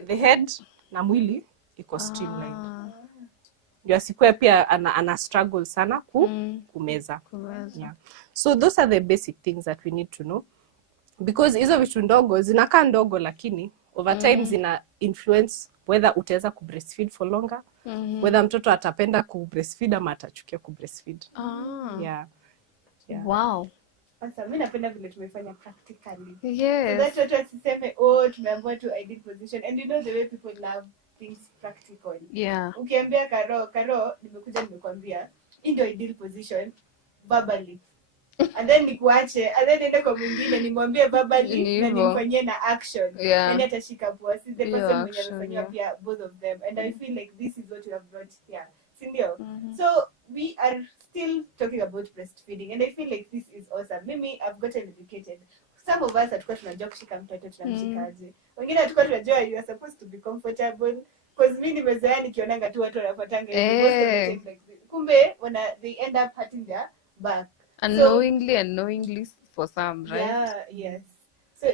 the head na mwili iko streamlined. Ndio asikuwe pia ana struggle sana kumeza. Yeah. So those are the basic things that we need to know, because hizo vitu ndogo zinakaa ndogo lakini over time zina influence whether utaweza ku breastfeed for longer, whether mtoto atapenda ku breastfeed ama atachukia ku breastfeed. Yeah. Wow. Sasa mimi napenda vile tumefanya practically. Yes. So that's what wasiseme tumeambiwa to ideal position, and you know the way people love things practical. Yeah. Ukiambia Karo nimekuja nimekwambia hii ndio ideal position verbally, and then nikuache, and then nenda kwa mwingine nimwambie verbally na nimfanyie na action, and atashika poa. See the person mwenye amefanyia pia both of them, and I feel like this is what you have brought here, sindio? So we are still talking about breastfeeding, and I feel like this is awesome. Mimi I've gotten educated. Some of us hatukuwa tunajua kushika mtoto tunamshikaje. Wengine hatukuwa tunajua you are supposed to be comfortable, because mimi nimezoea nikionanga tu watu wanapatanga like kumbe they end up hurting their back unknowingly for some, right? Yeah, yes. So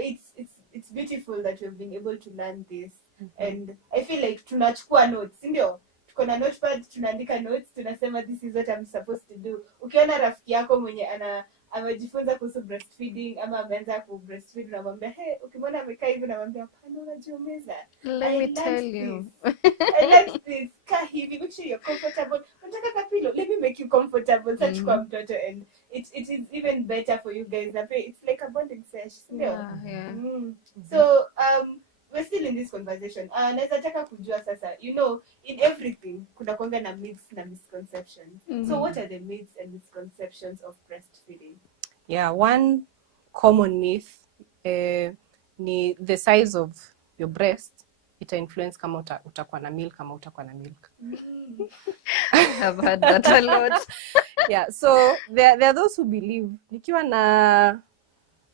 it's beautiful that we've been able to learn this, and I feel like tunachukua notes, ndio tuko na notepad tunaandika notes, tunasema this is what I'm supposed to do. Ukiona rafiki yako mwenye amejifunza kuhusu breastfeeding ama ameanza ku breastfeed, unamwambia ukimwona amekaa hivi unamwambia hapana, unajiumeza. Let me tell you. I like this. Kaa hivi, make sure you're comfortable. Unataka kapilo, let me make you comfortable. Such kwa mtoto, and it is even better for you guys. It's like a bonding session. Yeah. So we're still in this conversation. Naweza taka kujua sasa, you know, in everything kuna kuanga na myths na misconceptions. So what are the myths and misconceptions of breastfeeding? Yeah, one common myth ni the size of your breast ita influence kama utakuwa na milk kama utakuwa na milk. I've heard that a lot. Yeah, so there are those who believe nikiwa na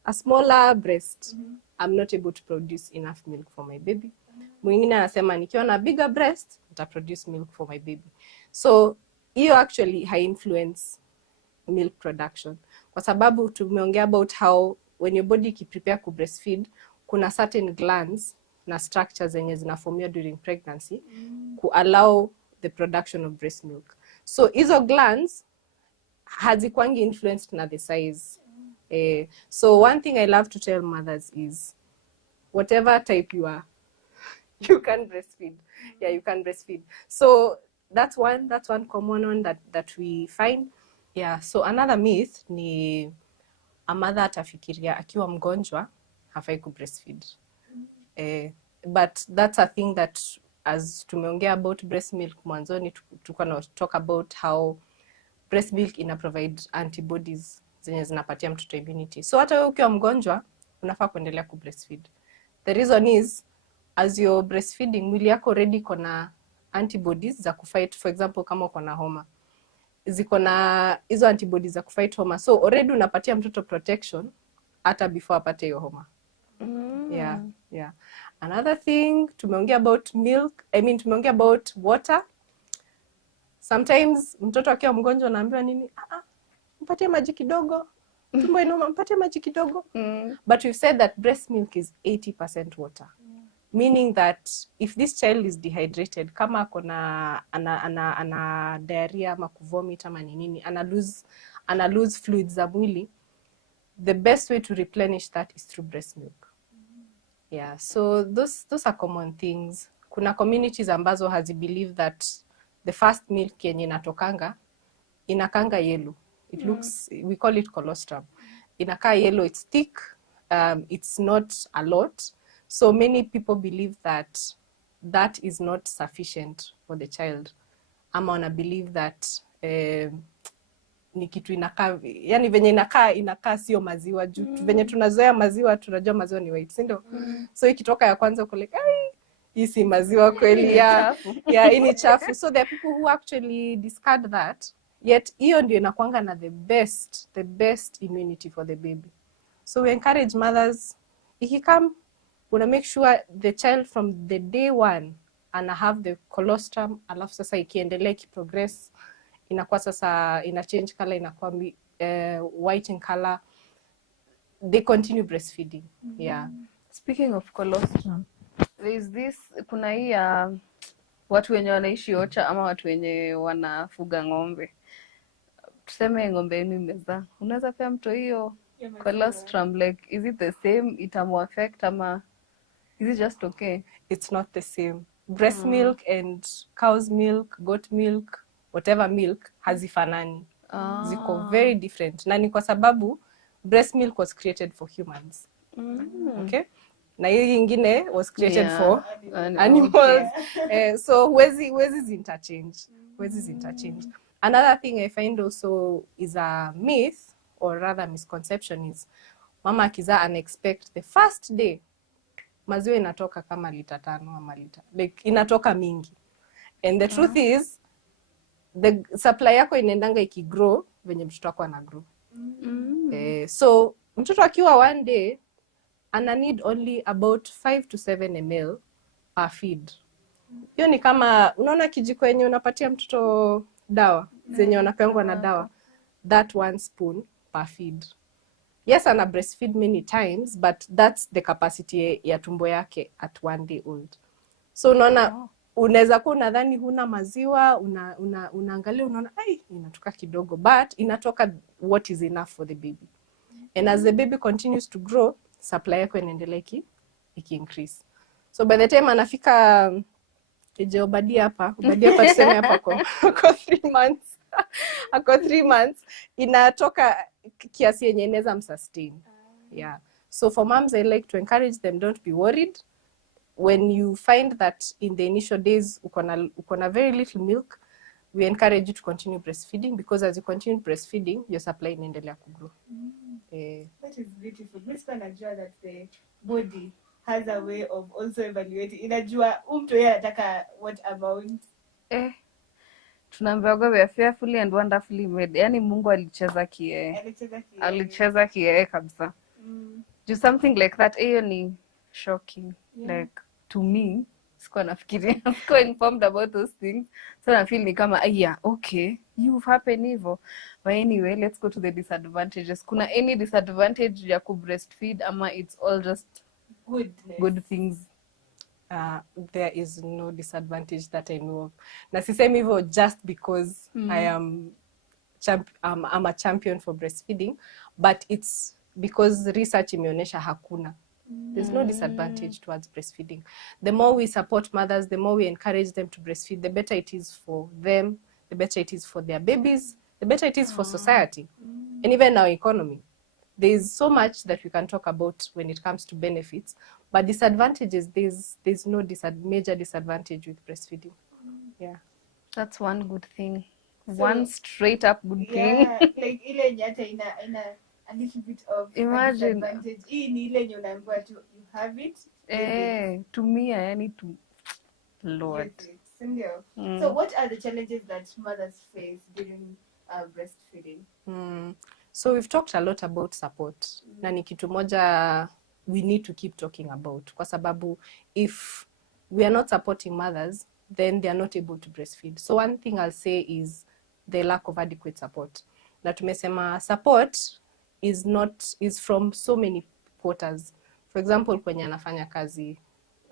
a smaller breast, I'm not able to produce enough milk for my baby. Mwingine anasema nikiwa na bigger breast, nita produce milk for my baby. So hiyo actually high influence milk production. Kwa sababu tumeongea about how when your body ki prepare ku breastfeed, kuna certain glands na structures zenye zinaformiwa during pregnancy ku allow the production of breast milk. So hizo glands hazikwangi influenced na the size. So one thing I love to tell mothers is whatever type you are, you can breastfeed. Yeah, you can breastfeed. So that's one common one that we find. Yeah, so another myth ni a mother atafikiria akiwa mgonjwa hafai ku breastfeed. But that's a thing that, as tumeongea about breast milk mwanzoni, tuko na talk about how breast milk ina provide antibodies zenye zinapatia mtoto immunity. So hata wewe ukiwa mgonjwa unafaa kuendelea ku breastfeed. The reason is, as you're breastfeeding, mwili yako already kona antibodies za kufight. For example, kama uko na homa, ziko na hizo antibodies za kufight homa, so already unapatia mtoto protection hata before apate hiyo homa. Yeah. Another thing, tumeongea about milk, tumeongea about water. Sometimes mtoto akiwa mgonjwa anaambiwa nini? Mpatie maji kidogo. Tumbo inauma, mpatie maji kidogo. But we've said that breast milk is 80% water. Meaning that if this child is dehydrated, kama akona ana diarrhea ama kuvomit ama nini, ana lose fluids za mwili, the best way to replenish that is through breast milk. Yeah, so those are common things. Kuna communities ambazo believe that the first milk yenye inakanga yellow. It looks, we call it colostrum. Inakaa yellow, it's thick, it's not a lot. So many people believe that that is not sufficient for the child. Ama wana believe that ni kitu inakaa, yani venye inakaa sio maziwa juu. Venye tunazoea maziwa, tunajua maziwa ni white, sindo? So ikitoka ya kwanza uko like, hii si maziwa kweli. Yeah, ini chafu. So there are people who actually discard that. Yet hiyo ndio inakuanga na the best immunity for the baby. So we encourage mothers, ikikam, una make sure the child from the day one ana have the colostrum, alafu sasa ikiendelea ikiprogress inakuwa sasa ina change color, inakuwa white in color, they continue breastfeeding. Yeah. Speaking of colostrum, there is this, kuna hii watu wenye wanaishi Ocha ama watu wenye wanafuga ng'ombe. Tuseme ng'ombe yenu imezaa, unaweza pea mto hiyo colostrum, like is it the same, itamu affect ama is it just okay? It's not the same. Breast milk and cow's milk, goat milk, whatever milk hazifanani. Ziko very different. Na ni kwa sababu breast milk was created for humans. Okay? Na hiyo ingine was created for animals. So huwezi interchange. Another thing I find also is a myth, or rather misconception, is mama akizaa unexpect the first day maziwa inatoka kama lita 5 ama lita, like inatoka mingi. And the truth is the supply yako inaendanga ikigrow venye mtoto wako ana grow. So mtoto akiwa one day ana need only about 5 to 7 ml per feed. Hiyo ni kama unaona kijiko yenye unapatia mtoto dawa zenye wanapeangwa na dawa, that 1 spoon per feed. Yes, ana breastfeed many times, but that's the capacity ya tumbo yake at 1 day old. So unaona, unaweza kuwa unadhani huna maziwa, unaangalia unaona inatoka kidogo, but inatoka what is enough for the baby. And as the baby continues to grow, supply yako inaendelea iki-increase. So by the time anafika Obadia hapa tuseme hapa kwa 3 months. Ako 3 months inatoka kiasi yenye inaweza msustain. Yeah. So for moms, I like to encourage them, don't be worried. When you find that in the initial days ukona very little milk, we encourage you to continue breastfeeding, because as you continue breastfeeding, your supply inaendelea kugrow. That is beautiful. Mr. Najua that the body has a way of also evaluating. Inajua mtu yeye anataka what amount. Tunaambiwa we are fearfully and wonderfully made. Yani Mungu alicheza kie kabisa. Do something like that, hiyo ni shocking. Yeah. Like to me, sikuwa nafikiria, sikuwa informed about those things. So I feel ni kama okay, you've happened hivyo. But anyway, let's go to the disadvantages. Kuna any disadvantage ya ku breastfeed ama it's all just good things? There is no disadvantage that I know of. Na sisemi hivyo just because I'm a champion for breastfeeding, but it's because research imeonyesha hakuna. There's no disadvantage towards breastfeeding. The more we support mothers, the more we encourage them to breastfeed, the better it is for them, the better it is for their babies, the better it is for society and even our economy. There's so much that we can talk about when it comes to benefits, but disadvantages, there's no major disadvantage with breastfeeding. Yeah. That's one good thing. So, one straight up good thing. Yeah, like ile nyata ina a little bit of Imagine. a disadvantage. Hii ni ile unaambiwa tu you have it. Tumia yani to Lord. Sindio. So what are the challenges that mothers face during breastfeeding? So we've talked a lot about support. Na ni kitu moja we need to keep talking about. Kwa sababu if we are not supporting mothers, then they are not able to breastfeed. So one thing I'll say is the lack of adequate support. Na tumesema support is from so many quarters. For example, kwenye anafanya kazi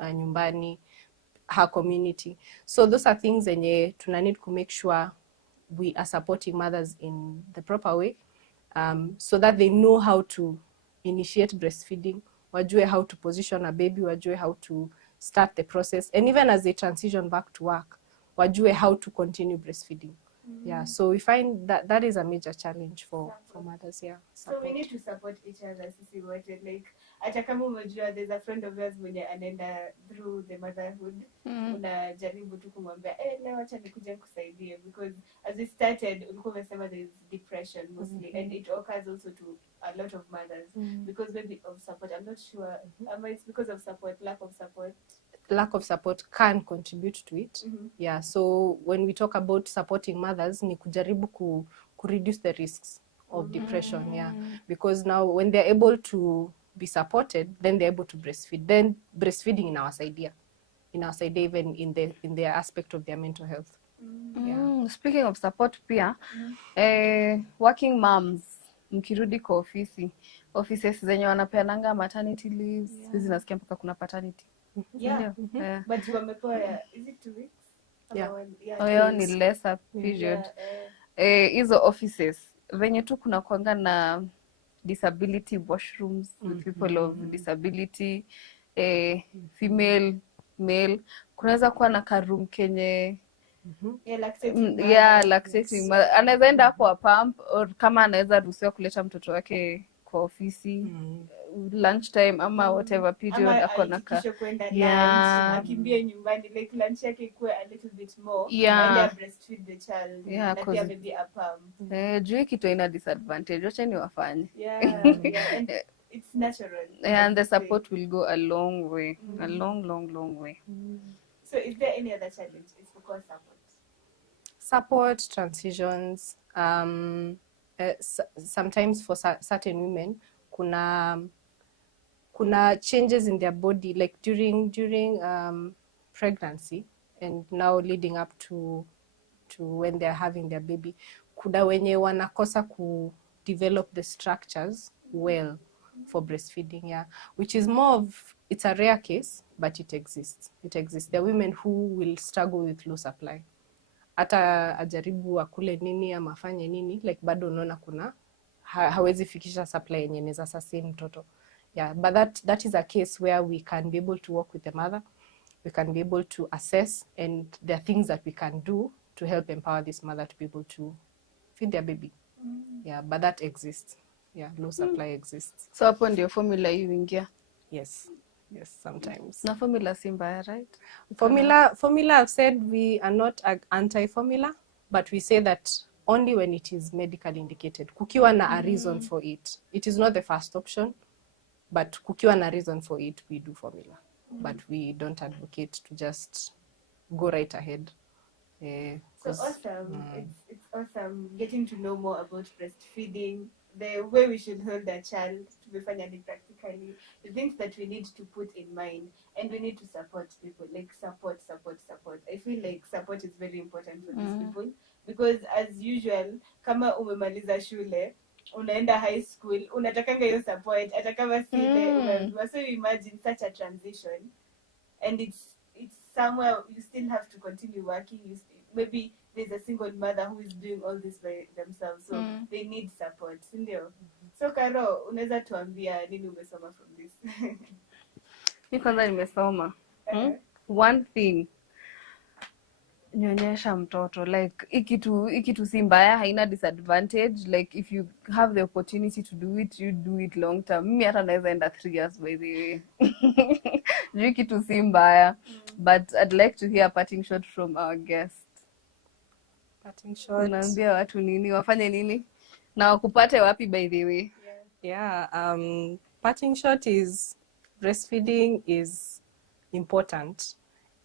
nyumbani, her community. So those are things zenye tuna need to make sure we are supporting mothers in the proper way, so that they know how to initiate breastfeeding, wajue how to position a baby, wajue how to start the process, and even as they transition back to work, wajue how to continue breastfeeding. Yeah, so we find that that is a major challenge for mothers. Yeah, support. So we need to support each other, sisi wote. Like hata kama umejua there's a friend of yours mwenye anaenda through the motherhood, unajaribu tu kumwambia leo acha nikuje nikusaidie, because as we started ulikuwa umesema there's depression mostly, and it occurs also to a lot of mothers because maybe of support. I'm not sure it's because of support, lack of support can contribute to it. Yeah, so when we talk about supporting mothers, ni kujaribu ku reduce the risks of depression. Yeah, because now when they're able to be supported, then they're able to breastfeed. Then breastfeeding in our idea even in the aspect of their mental health. Yeah. Speaking of support pia, working moms mkirudi kwa offices zenye wanapeananga maternity leaves, hizi nasikia mpaka kuna paternity. But wamepewa is it 2 weeks? Ni lesser period. Hizo offices venye tu kuna kuanga na disability washrooms with people of disability, female, male, kunaweza kuwa na karoom kenye lactating anaweza enda hapo a pump, or kama anaweza ruhusiwa kuleta mtoto wake kwa ofisi lunchtime ama whatever period akona akimbie nyumbani, like lunch yake ikuwe a little bit more, and breastfeed the child, na pia maybe a pump. Juu kitu ina disadvantage, wacha ni wafanye. And it's natural. And the support will go a long way, a long way. So is there any other challenge? It's because support transitions, sometimes for certain women kuna changes in their body, like during pregnancy and now leading up to when they're having their baby, kuna wenye wanakosa ku develop the structures well for breastfeeding, which is more of, it's a rare case, but it exists. There are women who will struggle with low supply. Hata ajaribu akule nini ama afanye nini, like bado unaona kuna hawezi fikisha supply yenye inaweza sustain mtoto. But that is a case where we can be able to work with the mother, we can be able to assess, and there are things that we can do to help empower this mother to be able to feed their baby. But that exists. Low supply exists. So hapo ndio formula hii ingia. Yes, sometimes. Na formula si mbaya, right? Formula, I've said we are not anti-formula, but we say that only when it is medically indicated. Kukiwa na a reason for it. It is not the first option, but kukiwa na reason for it, we do formula. But we don't advocate to just go right ahead. So awesome. It's awesome getting to know more about breastfeeding, the way we should hold a child, to be funny practically, the things that we need to put in mind, and we need to support people, like support. I feel like support is very important for these people, because as usual, kama umemaliza shule, unaenda high school, unatakanga hiyo support, hata kama sile, so you imagine such a transition, and it's somewhere you still have to continue working. Maybe there's a single mother who is doing all this by themselves, so they need support, sindio? So Karo, unaweza tuambia nini umesoma from this? Mimi kwanza nimesoma one thing, nyonyesha mtoto, like ikitu si mbaya, haina disadvantage. Like if you have the opportunity to do it, you do it long term. Mimi hata naweza enda 3 years by the way. Juu ikitu si mbaya. But I'd like to hear a parting shot from our guest. Parting shot. Unaambia watu nini, wafanye nini na wakupate wapi by the way? Parting shot is breastfeeding is important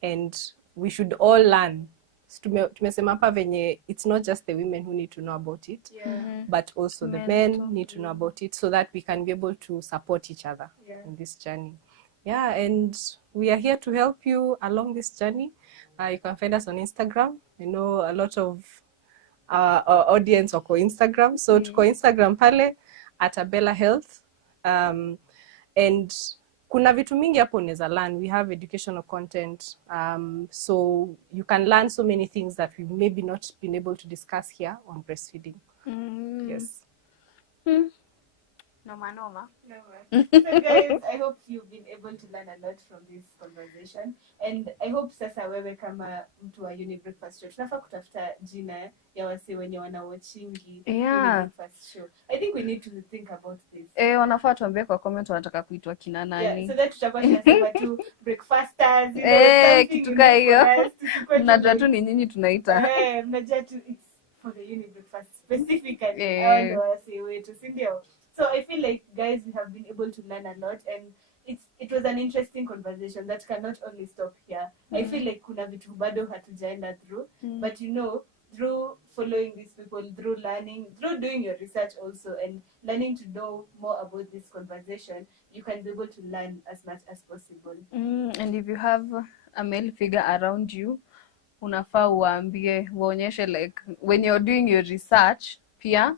and we should all learn. Tumesema hapa venye it's not just the women who need to know about it, but also the men need to know about it so that we can be able to support each other in this journey. And we are here to help you along this journey. You can find us on Instagram. I know a lot of our audience wako Instagram, so tuko Instagram pale @Abella Health, and kuna vitu mingi hapo unaweza learn. We have educational content, so you can learn so many things that we maybe not been able to discuss here on breastfeeding. Yes. Noma. So guys, I hope you've been able to learn a lot from this conversation, and I hope sasa wewe kama mtu wa Younib Breakfast Show tunafaa kutafuta jina ya wase wenye wanawatchingi Younib Breakfast Show. I think we need to think about this. Wanafaa tuambie kwa comment wanataka kuitwa kina nani. So that tutakuwa tunasema tu breakfasters, kitu kama hiyo. Mnajua tu ni nyinyi tunaita. Mnajua tu it's for the Younib Breakfast specifically. All wase wetu, si ndio? So I feel like, guys, we have been able to learn a lot, and it was an interesting conversation that cannot only stop here. I feel like kuna vitu bado hatujaenda through, but through following these people, through learning, through doing your research also, and learning to know more about this conversation, you can be able to learn as much as possible. And if you have a male figure around you, unafaa waonyeshe, like when you're doing your research pia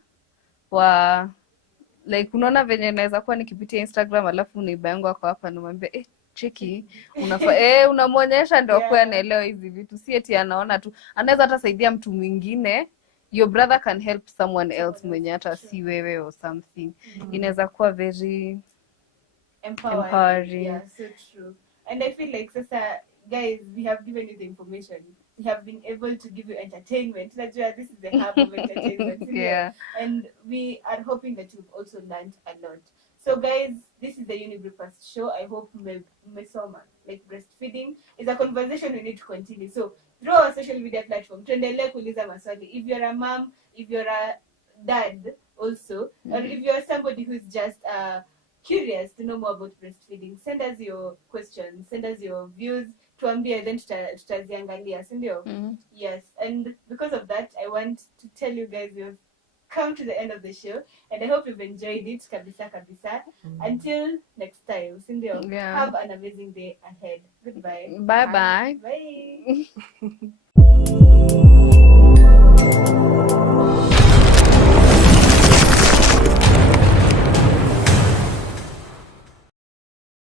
like unaona venye naweza kuwa nikipitia Instagram alafu neighbor yangu ako hapa namwambia cheki unafaa unamuonyesha ndio kwa anaelewa hizi vitu, si eti anaona tu, anaweza hata saidia mtu mwingine. Your brother can help someone else mwenye hata si wewe or something. Inaweza kuwa very empowering. Yeah, so true. And I feel like sasa, guys, we have given you the information. We have been able to give you entertainment. This is the hub of entertainment. And we are hoping that you've also learned a lot. So guys, this is the Younib Breakfast Show. I hope mmesoma. Like breastfeeding is a conversation we need to continue. So through our social media platform, tuendelee kuuliza maswali. If you're a mom, if you're a dad also, or if you're somebody who's just curious to know more about breastfeeding, send us your questions, send us your views, tuambie, then tutaziangalia, si ndio? Yes, and because of that, I want to tell you guys you've come to the end of the show, and I hope you've enjoyed it kabisa. Until next time, si ndio? Have an amazing day ahead. Goodbye. Bye. Bye.